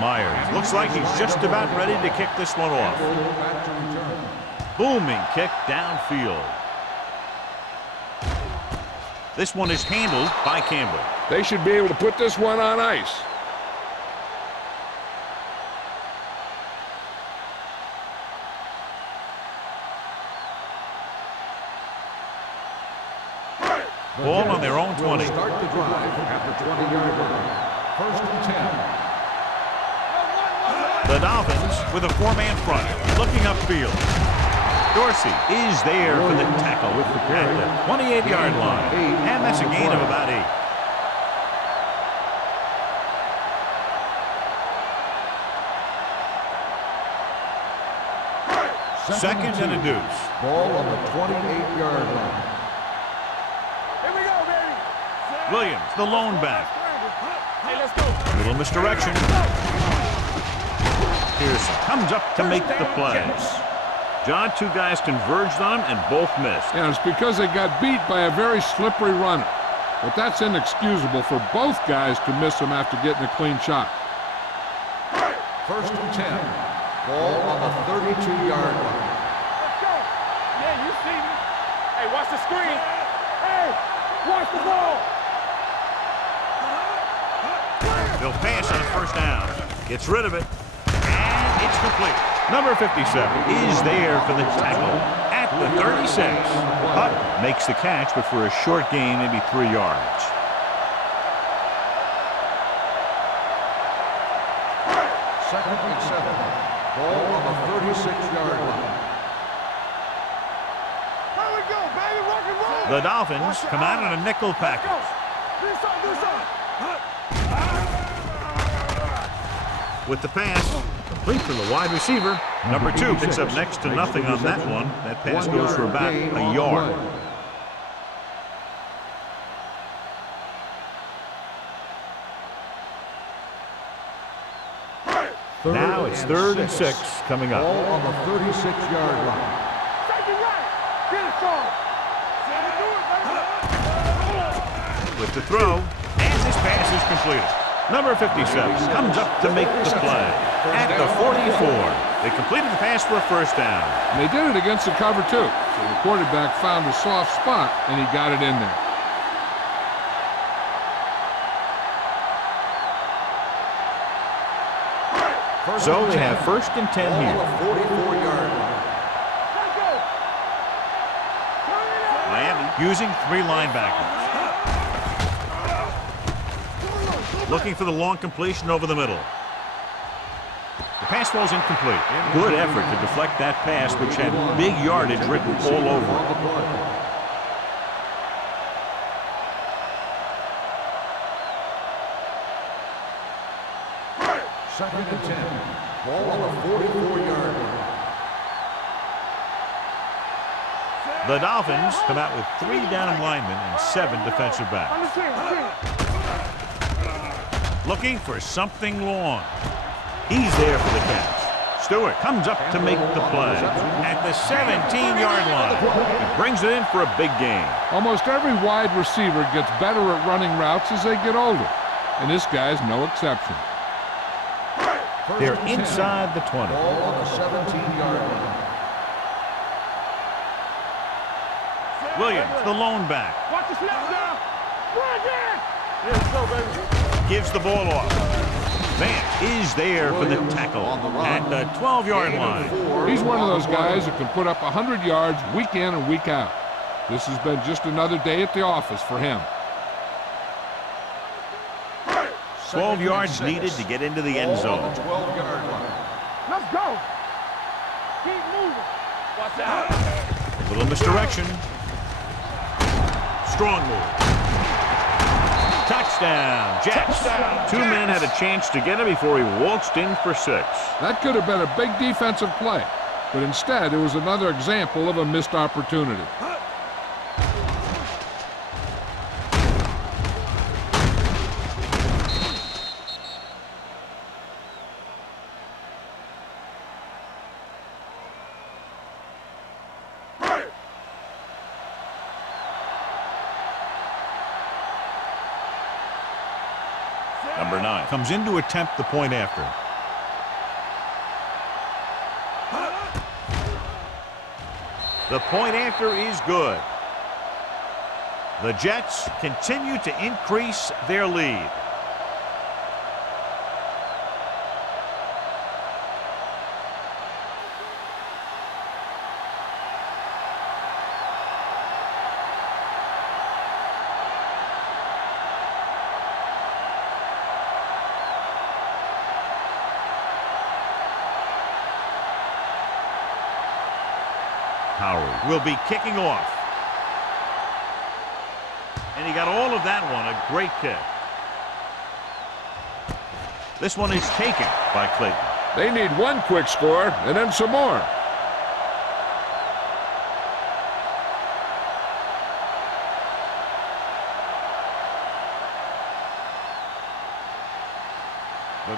Myers looks like he's just about ready to kick this one off. Booming kick downfield. This one is handled by Campbell. They should be able to put this one on ice. Ball on their own 20. Start the drive at the 20-yard line. First and 10. The Dolphins with a 4-man front, looking upfield. Dorsey is there for the tackle at the 28-yard line, and that's a gain of about 8. Second and a deuce. Ball on the 28-yard line. Here we go, baby. Williams, the lone back. Hey, let's go. Little misdirection. Pearson comes up to make the plays. John, two guys converged on him and both missed. Yeah, it's because they got beat by a very slippery runner. But that's inexcusable for both guys to miss him after getting a clean shot. First and 10. Ball on the 32-yard line. Let's go. Yeah, you see me. Hey, watch the screen. Hey, watch the ball. They'll pass on first down. Gets rid of it. And it's complete. Number 57 is there for the tackle at the 36. Hutt makes the catch, but for a short gain, maybe 3 yards. Second and 7. Ball on the 36-yard line. Here we go, baby. Rock and roll. The Dolphins come out in a nickel package. Do something. With the pass, complete to the wide receiver. Number 2 picks up next to nothing on that one. That pass goes for about a yard. Now it's third and 6 coming up. Ball on the 36-yard line. Take it right. Get it strong. With the throw, and this pass is completed. Number 57 comes up to make the play at the 44. They completed the pass for a first down. And they did it against the cover, too. So the quarterback found a soft spot, and he got it in there. So they have first and 10 Ball on here. the 44-yard line. Let's go. Turn it up. Miami using 3 linebackers. Looking for the long completion over the middle. The pass falls incomplete. Good effort to deflect that pass, which had big yardage written all over it. Second and 10. Ball on the 44-yard line. The Dolphins come out with 3 down linemen and 7 defensive backs. Looking for something long. He's there for the catch. Stewart comes up to make the play at the 17-yard line. He brings it in for a big gain. Almost every wide receiver gets better at running routes as they get older. And this guy's no exception. They're inside the 20. Ball on the 17-yard line. Williams, the lone back, Watch the snap now. Run again. Let's go, baby. gives the ball off. Vance is there for the tackle at the 12-yard line. He's one of those guys that can put up 100 yards week in and week out. This has been just another day at the office for him. 12 yards needed to get into the end zone. Ball on the 12-yard line. Let's go. Keep moving. Watch out. A little misdirection. Strong move. Touchdown, Jets. 2 men had a chance to get him before he waltzed in for 6. That could have been a big defensive play, but instead it was another example of a missed opportunity. Number 9 comes in to attempt the point after. The point after is good. The Jets continue to increase their lead. Howard will be kicking off. And he got all of that one, a great kick. This one is taken by Clayton. They need one quick score and then some more.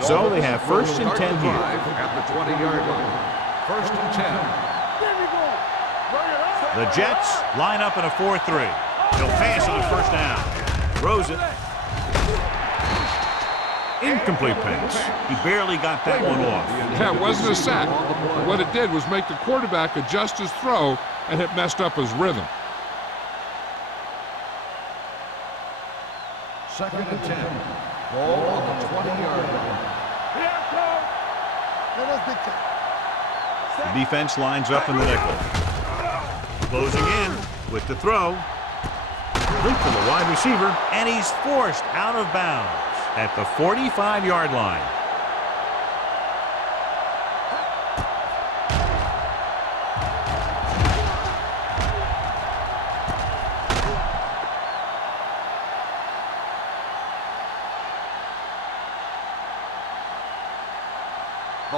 So they have first and 10 here. At the 20-yard line. First and 10. There we go. Bring it up. The Jets line up in a 4-3. He'll pass on a first down. Throws it. Incomplete pass. He barely got that one off. Yeah, it wasn't a sack. But what it did was make the quarterback adjust his throw, and it messed up his rhythm. Second and 10. Ball on the 20-yard line. Here it comes. Let us dictate. The defense lines up in the nickel. Closing in with the throw. Leap from the wide receiver, and he's forced out of bounds at the 45-yard line.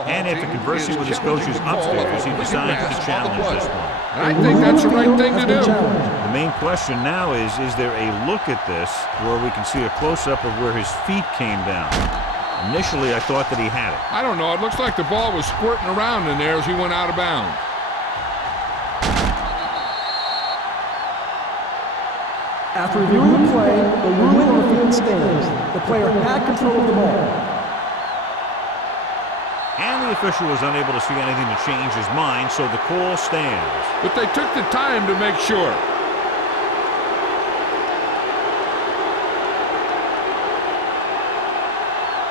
And after conversing with his coaches upstairs, he decides to challenge this one. And I think that's the right thing to do. The main question now is there a look at this where we can see a close-up of where his feet came down? Initially, I thought that he had it. I don't know. It looks like the ball was squirting around in there as he went out of bounds. After reviewing the play, the ruling on the field stands. The player had control of the ball. And the official was unable to see anything to change his mind, so the call stands. But they took the time to make sure.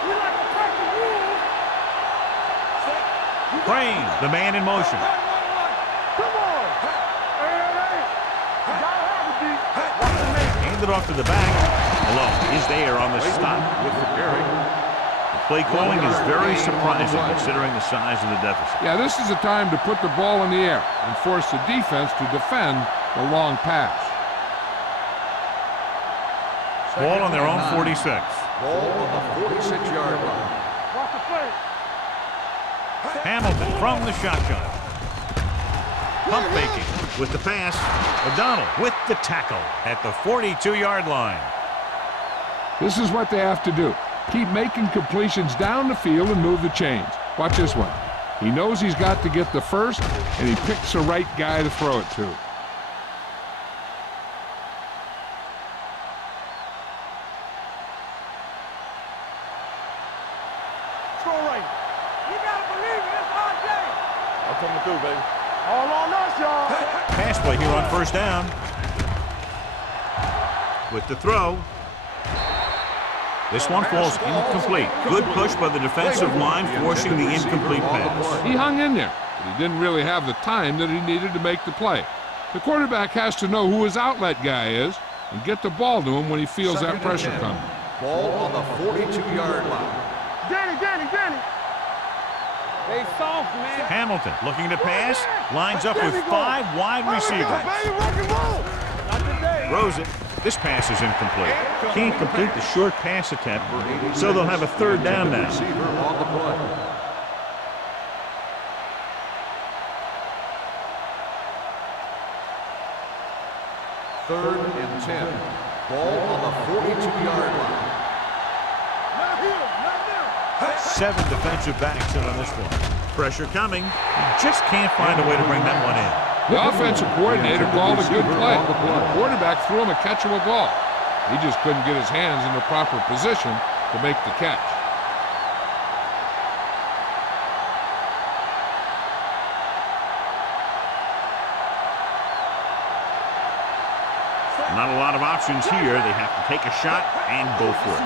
We like to break the rules. Crane, the man in motion. Come on. Hey. You gotta have it, D. Watch the man. Handed off to the back. Malone is there on the stop. With the carry. Play calling is very surprising considering the size of the deficit. Yeah, this is a time to put the ball in the air and force the defense to defend the long pass. Ball on their own 46. Ball on the 46-yard line. Watch the play. Hamilton from the shotgun. Pump faking with the pass. O'Donnell with the tackle at the 42-yard line. This is what they have to do. Keep making completions down the field and move the chains. Watch this one. He knows he's got to get the first, and he picks the right guy to throw it to. Throw right. You gotta believe it. It's our day. I'm coming through, baby. All on us, y'all. Pass play here on first down. With the throw. This one falls incomplete. Good push by the defensive line, forcing the incomplete pass. He hung in there, but he didn't really have the time that he needed to make the play. The quarterback has to know who his outlet guy is and get the ball to him when he feels that pressure coming. Ball on the 42-yard line. Danny. They soft, man. Hamilton looking to pass. Lines up with 5 wide receivers. Baby, rock and roll. Not today. Throws it. This pass is incomplete. Can't complete the short pass attempt, so they'll have a third down now. Receiver on the play. Third and 10. Ball on the 42-yard line. Not here. Not there. 7 defensive backs in on this one. Pressure coming. He just can't find a way to bring that one in. The offensive coordinator called a good play. The quarterback threw him a catchable ball. He just couldn't get his hands in the proper position to make the catch. Not a lot of options here. They have to take a shot and go for it.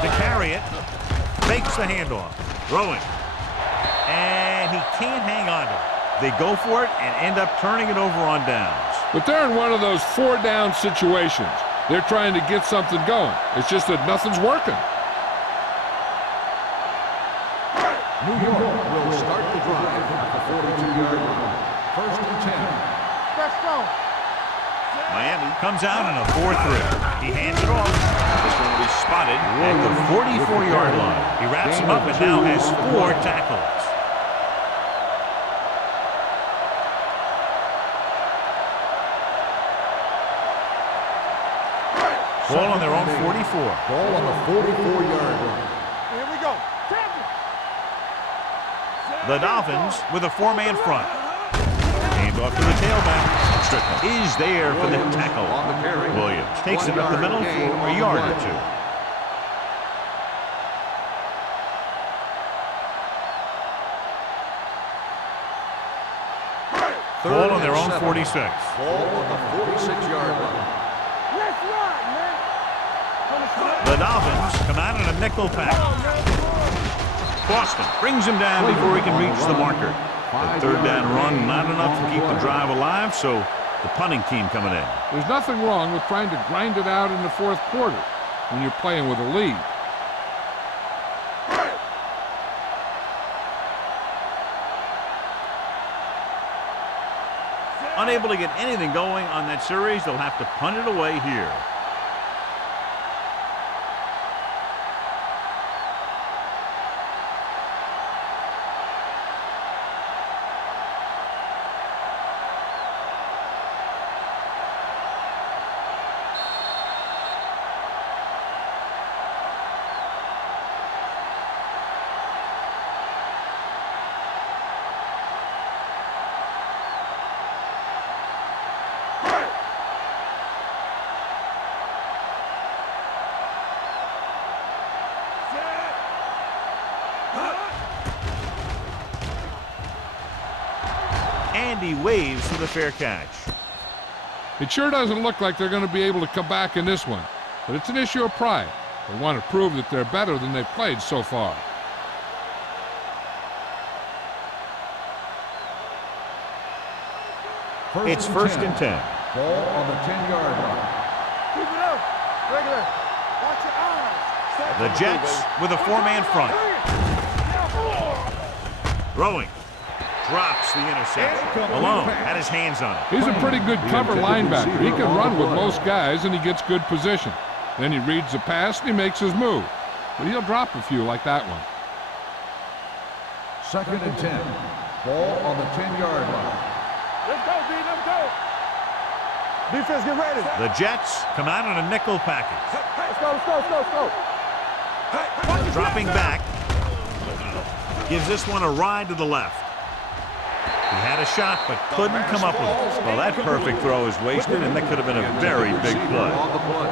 To carry it, fakes the handoff, throwing, and he can't hang on to it. They go for it and end up turning it over on downs. But they're in one of those 4-down situations. They're trying to get something going. It's just that nothing's working. New York will start the drive at the 42-yard line. First and 10. Let's go. Miami comes out in a 4-3. He hands it off. This one will be spotted at the 44-yard line. He wraps him up and now has 4 tackles. Ball on their own 44. Ball on the 44-yard line. we go. Champion. The Dolphins with a four-man front. Hand off to the tailback. Strickland is there for the tackle. Williams takes it up the middle for a yard or two. Ball on their own 46. Ball on the 46-yard line. Let's run, man. The Dolphins come out in a nickel pack. Boston brings him down before he can reach the marker. The third down run, not enough to keep the drive alive, so the punting team coming in. There's nothing wrong with trying to grind it out in the fourth quarter when you're playing with a lead. Unable to get anything going on that series, they'll have to punt it away here. Andy waves for the fair catch. It sure doesn't look like they're going to be able to come back in this one, but it's an issue of pride. They want to prove that they're better than they've played so far. It's first and 10. Ball on the 10-yard line. Keep it up. Regular. Watch your eyes. The Jets with a four-man front. Throwing. Drops the interception. Malone had his hands on it. He's a pretty good cover linebacker. He can run with most guys, and he gets good position. Then he reads the pass, and he makes his move. But he'll drop a few like that one. Second and 10. Ball on the 10-yard line. Let's go, D. Let's go. Defense, get ready. The Jets come out in a nickel package. Let's go, let's go, let's go, let's go. Dropping back. Gives this one a ride to the left. He had a shot, but couldn't come up with it. Well, that perfect throw is wasted, and that could have been a very big play. On the play.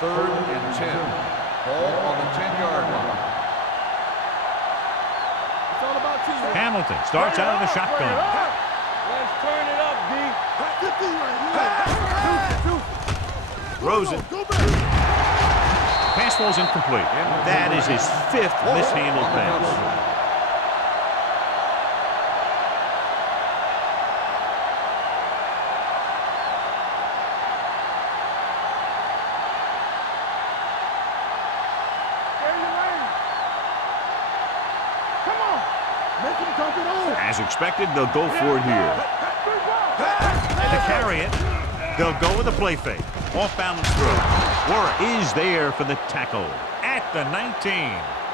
Third and 10. Ball on the 10-yard line. It's all about teamwork. Hamilton starts out of the shotgun. Let's turn it up, D. Get D right here. Throws it. Pass falls incomplete. That is his fifth mishandled pass. As expected, they'll go for it here. To carry it, they'll go with a play fake. Off-balance throw. Warren is there for the tackle at the 19.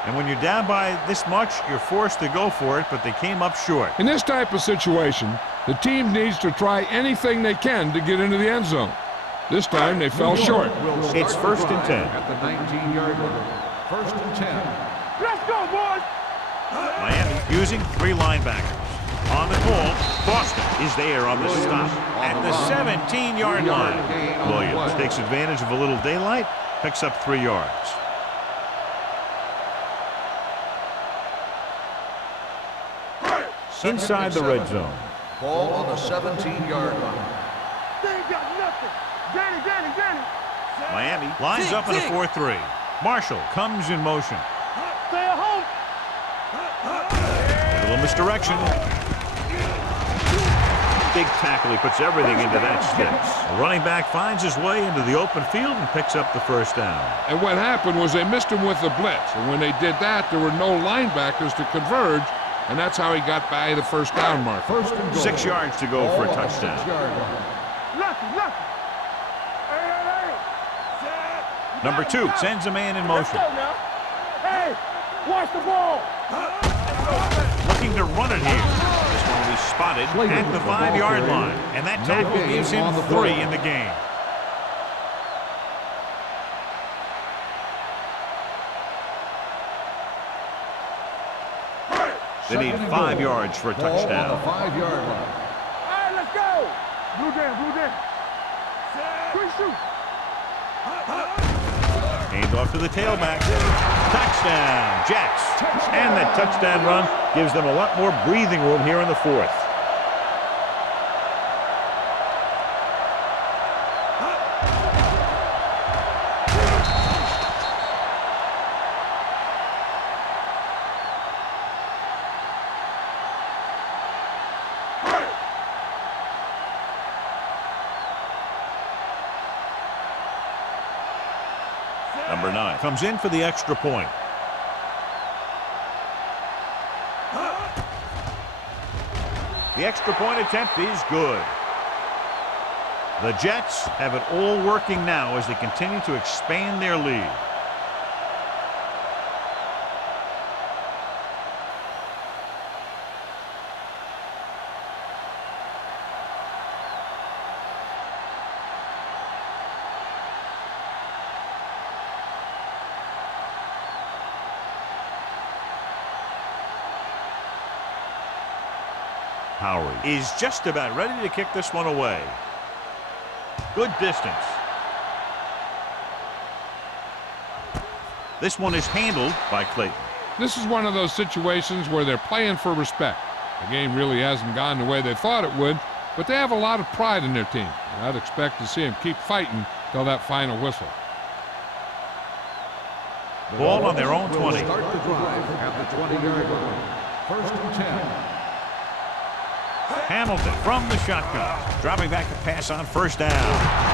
And when you're down by this much, you're forced to go for it, but they came up short. In this type of situation, the team needs to try anything they can to get into the end zone. This time, they fell short. It's first and 10. At the 19-yard line. First and 10. Let's go, boys. Miami using three linebackers. On the call, Boston is there on the stop at the 17-yard line. Williams takes advantage of a little daylight, picks up 3 yards. Inside the red zone. Ball on the 17-yard line. They ain't got nothing. Danny. Miami lines up in a 4-3. Marshall comes in motion. Stay at home. A little misdirection. Big tackle. He puts everything into that stick. The running back finds his way into the open field and picks up the first down. And what happened was they missed him with the blitz. And when they did that, there were no linebackers to converge, and that's how he got by the first down mark. First and goal. 6 yards to go for a touchdown. Lucky. Hey. Number 2 sends a man in motion. Let's go now. Hey, watch the ball. Looking to run it here. This one will be spotted at the 5-yard line. And that tackle gives him 3 in the game. They need 5 yards for a touchdown. On the 5-yard line. All right, let's go. Blue down. Quick shoot. Hand off to the tailback. Touchdown, Jets. And that touchdown run gives them a lot more breathing room here in the 4th. Number 9 comes in for the extra point. The extra point attempt is good. The Jets have it all working now as they continue to expand their lead. Howery is just about ready to kick this one away. Good distance. This one is handled by Clayton. This is one of those situations where they're playing for respect. The game really hasn't gone the way they thought it would, but they have a lot of pride in their team. And I'd expect to see them keep fighting till that final whistle. Ball on their own 20. Start the drive at the 20-yard line. 1st and 10. Hamilton from the shotgun. Dropping back to pass on 1st down.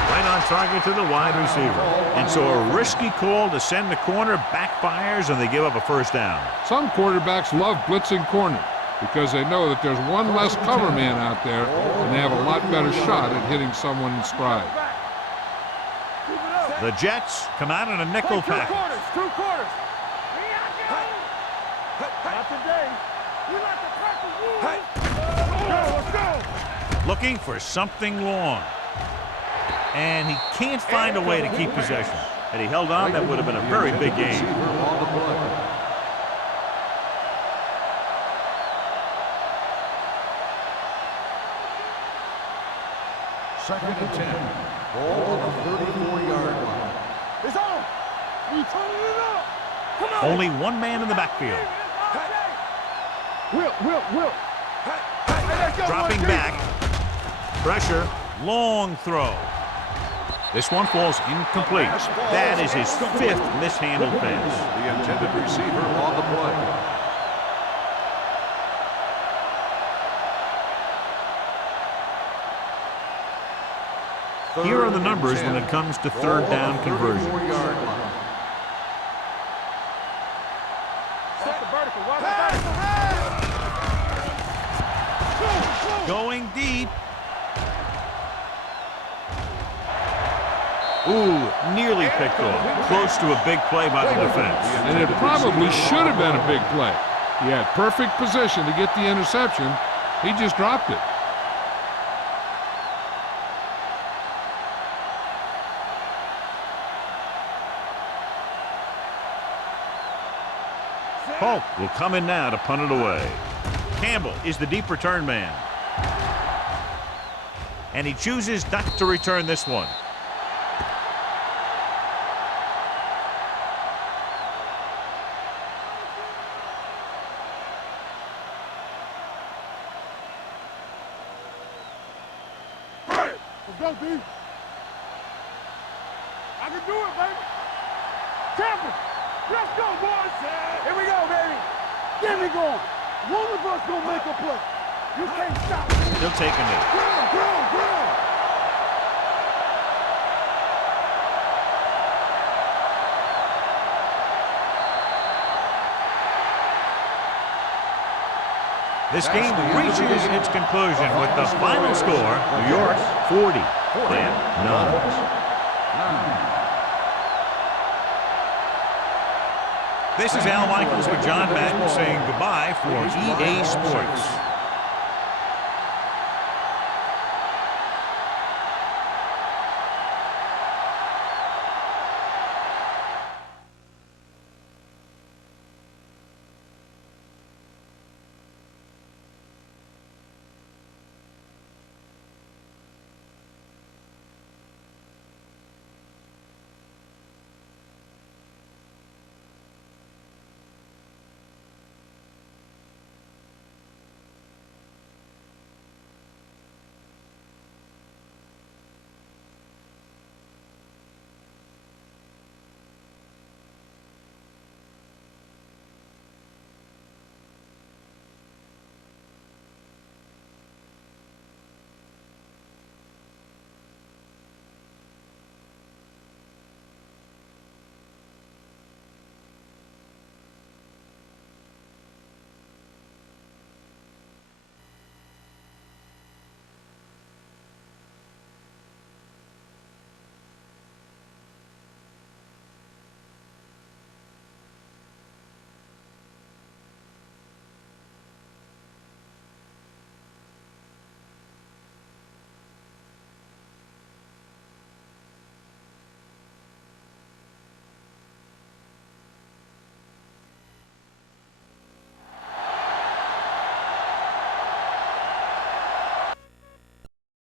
Right on target to the wide receiver. And so a risky call to send the corner backfires and they give up a 1st down. Some quarterbacks love blitzing corners because they know that there's one less cover man out there and they have a lot better shot at hitting someone in stride. The Jets come out in a nickel package. Two quarters. Not today. We like to practice rules. Let's go. Looking for something long. And he can't find a way to keep possession. Had he held on, that would have been a very big game. Second and 10. Ball on the 34-yard line. It's on. We turning it up. Come on. Only one man in the backfield. Will. Dropping back. Pressure. Long throw. This one falls incomplete. That is his 5th mishandled pass. The intended receiver on the play. Here are the numbers when it comes to 3rd down conversions. Going deep. Ooh, nearly picked off. Close to a big play by the defense. And it probably should have been a big play. He had perfect position to get the interception. He just dropped it. Polk will come in now to punt it away. Campbell is the deep return man. And he chooses not to return this one. Let's go, D. I can do it, baby. Campbell, let's go, boys. Here we go, baby. Get me going. One of us gonna make a play. You can't stop me. He'll take a knee. Ground. This game reaches its conclusion with the final score, New York 40 and 9. This is Al Michaels with John Madden saying goodbye for EA Sports.